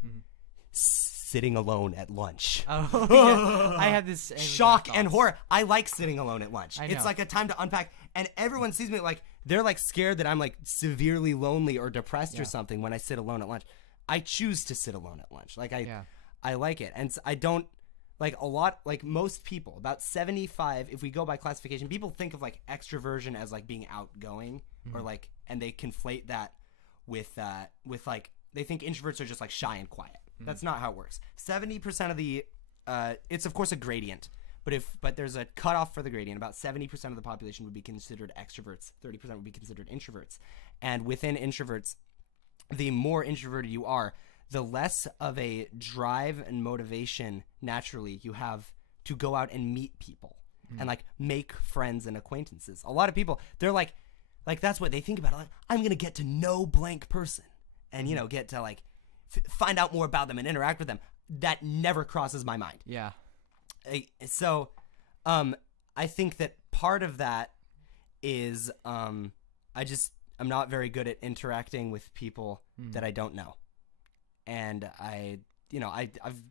sitting alone at lunch. Oh, yeah. I had this same Shock exact and thoughts. horror. I like sitting alone at lunch. I It's know. like a time to unpack, and everyone sees me like they're like scared that I'm like severely lonely or depressed Yeah. or something when I sit alone at lunch. I choose to sit alone at lunch. Like Yeah. I like it, and I don't like a lot. Like most people, about 75. If we go by classification, people think of like extroversion as like being outgoing or like, and they conflate that with like they think introverts are just like shy and quiet. That's not how it works. 70% of the it's of course a gradient, but there's a cutoff for the gradient. About 70% of the population would be considered extroverts. 30% would be considered introverts, and within introverts, the more introverted you are, the less of a drive and motivation naturally you have to go out and meet people and like make friends and acquaintances. A lot of people, they're like that's what they think about. Like, I'm gonna get to know blank person, and get to like find out more about them and interact with them. That never crosses my mind. Yeah. So, I think that part of that is I'm not very good at interacting with people that I don't know, and I've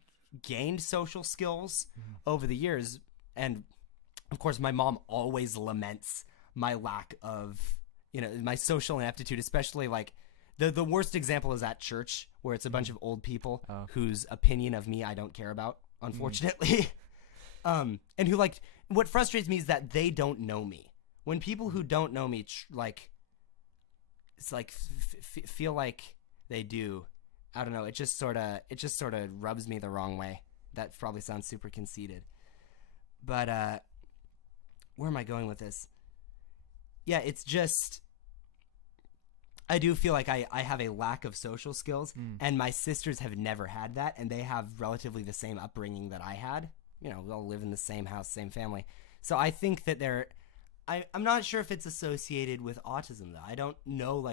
gained social skills over the years, and of course my mom always laments my lack of my social ineptitude, especially like the worst example is at church, where it's a bunch of old people whose opinion of me I don't care about, unfortunately. And who like, what frustrates me is that they don't know me. When people who don't know me feel like they do, I don't know. It just sort of rubs me the wrong way. That probably sounds super conceited, but where am I going with this? Yeah, it's just I do feel like I have a lack of social skills, and my sisters have never had that, and they have relatively the same upbringing that I had. We all live in the same house, same family. So I think that I'm not sure if it's associated with autism, though. I don't know,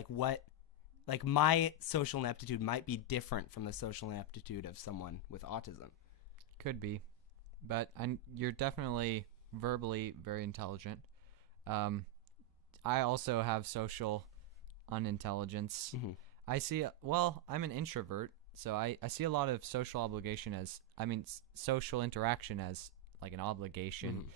my social ineptitude might be different from the social ineptitude of someone with autism. Could be, but you're definitely verbally very intelligent. I also have social unintelligence. I'm an introvert, so I see a lot of social obligation social interaction as like an obligation.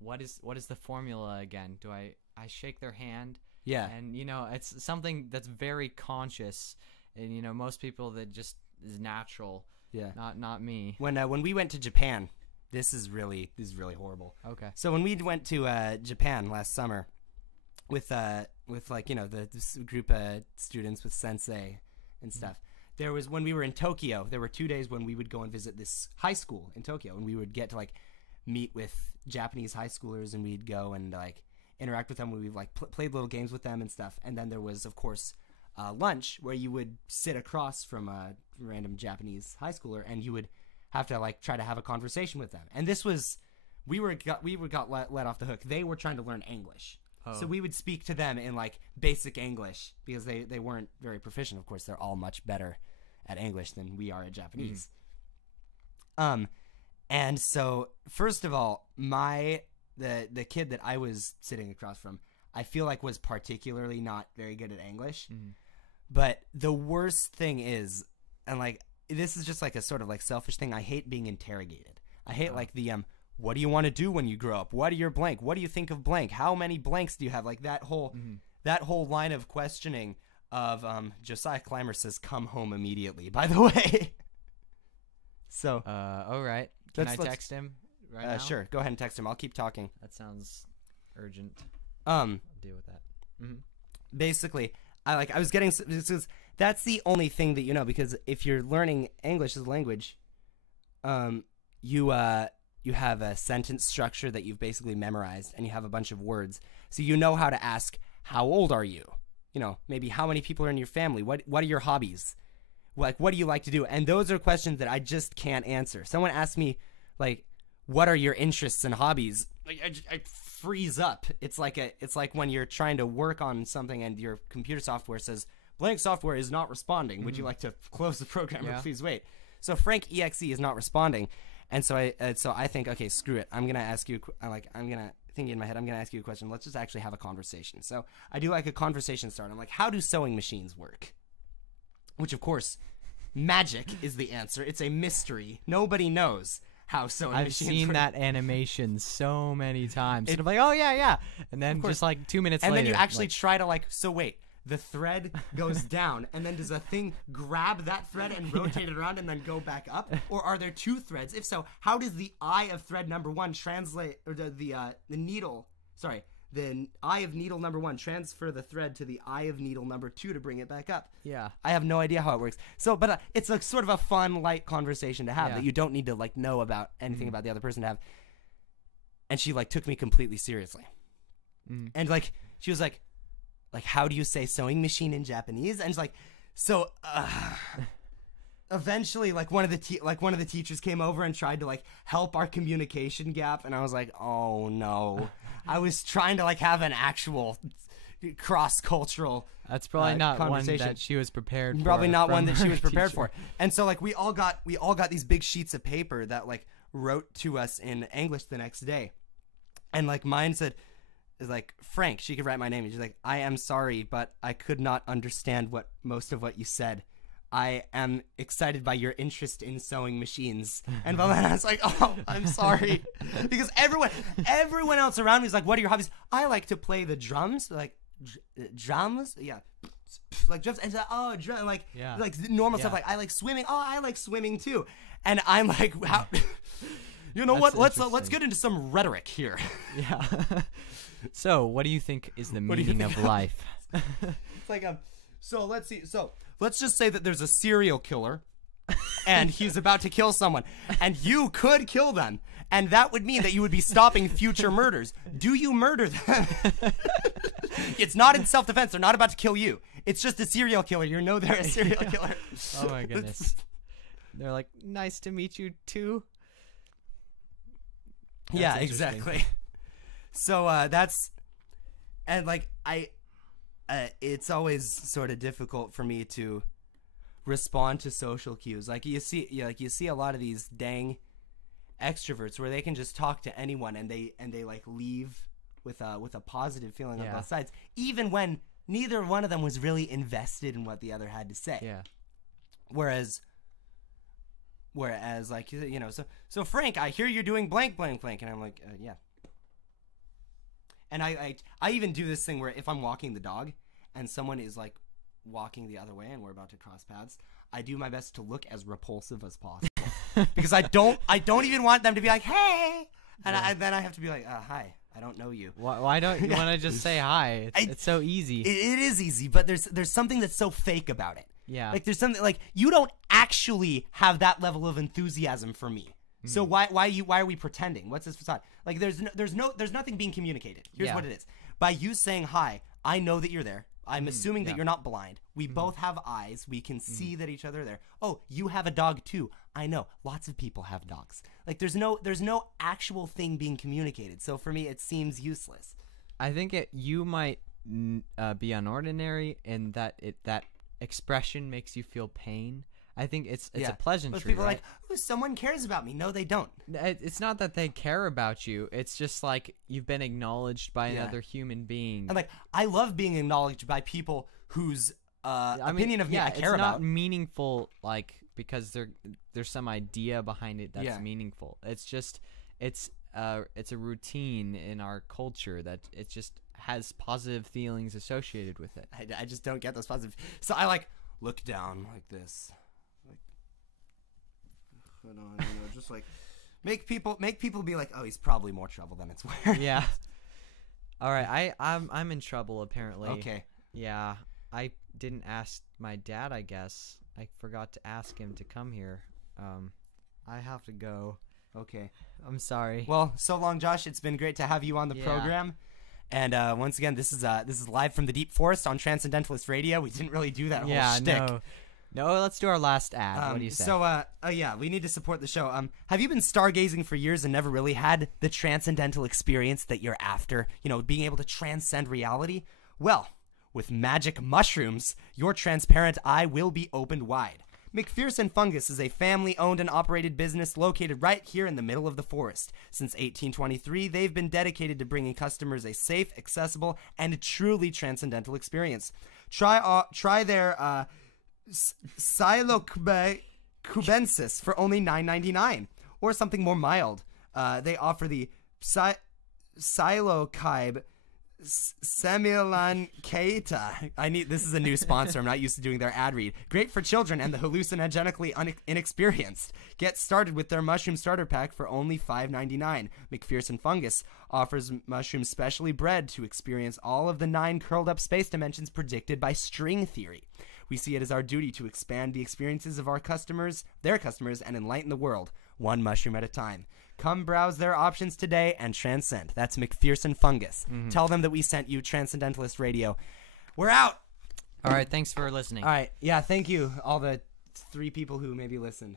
What is the formula again? Do I shake their hand? Yeah. And it's something that's very conscious, and most people that just is natural. Yeah. Not me. When we went to Japan, this is really horrible. Okay. So when we went to Japan last summer with this group of students with sensei and stuff, there was, when we were in Tokyo, there were 2 days when we would go and visit this high school in Tokyo, and we would get to like meet with Japanese high schoolers, and we'd go and like interact with them. We like played little games with them and stuff. And then there was, of course, lunch, where you would sit across from a random Japanese high schooler, and you would have to like try to have a conversation with them. And this was, we got let off the hook. They were trying to learn English. So we would speak to them in like basic English, because they weren't very proficient. Of course, they're all much better at English than we are at Japanese. And so first of all, the kid that I was sitting across from, I feel like was particularly not very good at English. But the worst thing is, and like this is just like a sort of like selfish thing, I hate being interrogated. I hate like the what do you want to do when you grow up? What are your blank? What do you think of blank? How many blanks do you have? Like that whole line of questioning of Josiah Clymer says, "Come home immediately." By the way. So all right. Can I text him right now? Sure. Go ahead and text him. I'll keep talking. That sounds urgent. I'll deal with that. Basically, I was getting, that's the only thing that because if you're learning English as a language, you have a sentence structure that you've basically memorized, and you have a bunch of words, so you know how to ask, how old are you? Maybe how many people are in your family? What are your hobbies? Like, what do you like to do? And those are questions that I just can't answer. Someone asks me, like, what are your interests and hobbies? Like, I freeze up. It's like when you're trying to work on something and your computer software says, blank software is not responding. Would you like to close the program or please wait? So Frank EXE is not responding. And so I think, okay, screw it. I'm going to ask you, thinking in my head, I'm going to ask you a question. Let's just actually have a conversation. So I do like a conversation start. I'm like, how do sewing machines work? Which, of course, Magic is the answer. It's a mystery. Nobody knows how sewing I've machines seen work. that animation so many times. And I'm like, oh yeah. And then just like 2 minutes And later. then you actually like, try to like, so wait, the thread goes down, and then does a thing grab that thread and rotate it around and then go back up? Or are there two threads? If so, how does the eye of thread number one translate, or the eye of needle number one transfer the thread to the eye of needle number two to bring it back up? yeah. I have no idea how it works. So, but it's a sort of a fun, light conversation to have Yeah. that you don't need to like know about anything about the other person to have. And she like took me completely seriously. And like she was like, how do you say sewing machine in Japanese? And she's like, so eventually like one of the teachers came over and tried to like help our communication gap, and I was like, oh no. I was trying to like have an actual cross-cultural That's probably not one conversation. that she was prepared for. Probably not one from that she her was prepared teacher. for. And so like we all got these big sheets of paper that like wrote to us in English the next day. And like mine said is like, Frank, she could write my name, and she's like, I am sorry, but I could not understand most of what you said. I am excited by your interest in sewing machines. And then I was like, oh, I'm sorry. Because everyone else around me is like, what are your hobbies? I like to play the drums. Like, drums? Yeah. Like drums. And oh, drum. Like, Yeah. like normal stuff. Yeah. Like, I like swimming. Oh, I like swimming too. And I'm like, how? You know That's what? Let's interesting. get into some rhetoric here. Yeah. So, what do you think is the What do you meaning think of life? It's like so let's see. So let's just say that there's a serial killer, and he's about to kill someone, and you could kill them, and that would mean that you would be stopping future murders. Do you murder them? It's not in self-defense. They're not about to kill you. It's just a serial killer. You know they're a serial killer. Oh my goodness. They're like, nice to meet you too. Yeah, That's interesting. exactly. So that's, and like it's always sort of difficult for me to respond to social cues. Like you see a lot of these dang extroverts where they can just talk to anyone and they like leave with a positive feeling on Yeah. both sides, even when neither one of them was really invested in what the other had to say. Yeah. Whereas like, you know, so Frank, I hear you're doing blank, blank, blank, and I'm like, yeah. And I even do this thing where if I'm walking the dog and someone is like walking the other way and we're about to cross paths, I do my best to look as repulsive as possible because I don't even want them to be like, hey, and then I have to be like, hi, I don't know you. Why don't you want to just say hi? It's so easy. It is easy, but there's something that's so fake about it. Yeah. Like there's something like you don't actually have that level of enthusiasm for me. So why are we pretending? What's this facade? Like there's nothing being communicated. Here's Yeah. what it is. By you saying hi, I know that you're there. I'm assuming that yeah. you're not blind. We both have eyes. We can see that each other are there. Oh, you have a dog too. I know. Lots of people have dogs. Like there's no actual thing being communicated. So for me, it seems useless. I think you might be unordinary in that that expression makes you feel pain. I think it's a pleasantry. Most people right? are like, oh, someone cares about me. No, they don't. It's not that they care about you. It's just like you've been acknowledged by Yeah. another human being. And like, I love being acknowledged by people whose opinion of me I care it's about. not meaningful, like because there's some idea behind it that's Yeah. meaningful. It's just it's a routine in our culture that it just has positive feelings associated with it. I just don't get those positive. So I like look down like this, like put on, you know, just like make people be like, oh, he's probably more trouble than it's worth. Yeah. All right, I'm in trouble apparently. Okay. Yeah, I didn't ask my dad. I guess I forgot to ask him to come here. I have to go. Okay. I'm sorry. Well, so long, Josh. It's been great to have you on the Yeah. program. And once again, this is live from the Deep Forest on Transcendentalist Radio. We didn't really do that whole yeah, shtick. no. Let's do our last ad. What do you say? So, yeah, we need to support the show. Have you been stargazing for years and never really had the transcendental experience that you're after? You know, being able to transcend reality? Well, with magic mushrooms, your transparent eye will be opened wide. McPherson Fungus is a family-owned and operated business located right here in the middle of the forest. Since 1823, they've been dedicated to bringing customers a safe, accessible, and truly transcendental experience. Try their Psilocubensis for only $9.99, or something more mild. They offer the Psilocybe Semilancaita. This is a new sponsor. I'm not used to doing their ad read. Great for children and the hallucinogenically inexperienced. Get started with their mushroom starter pack for only $5.99. McPherson Fungus offers mushrooms specially bred to experience all of the 9 curled up space dimensions predicted by string theory. We see it as our duty to expand the experiences of their customers, and enlighten the world, one mushroom at a time. Come browse their options today and transcend. That's McPherson Fungus. Mm-hmm. Tell them that we sent you, Transcendentalist Radio. We're out. All right. Thanks for listening. All right. Yeah, thank you, all the 3 people who maybe listened.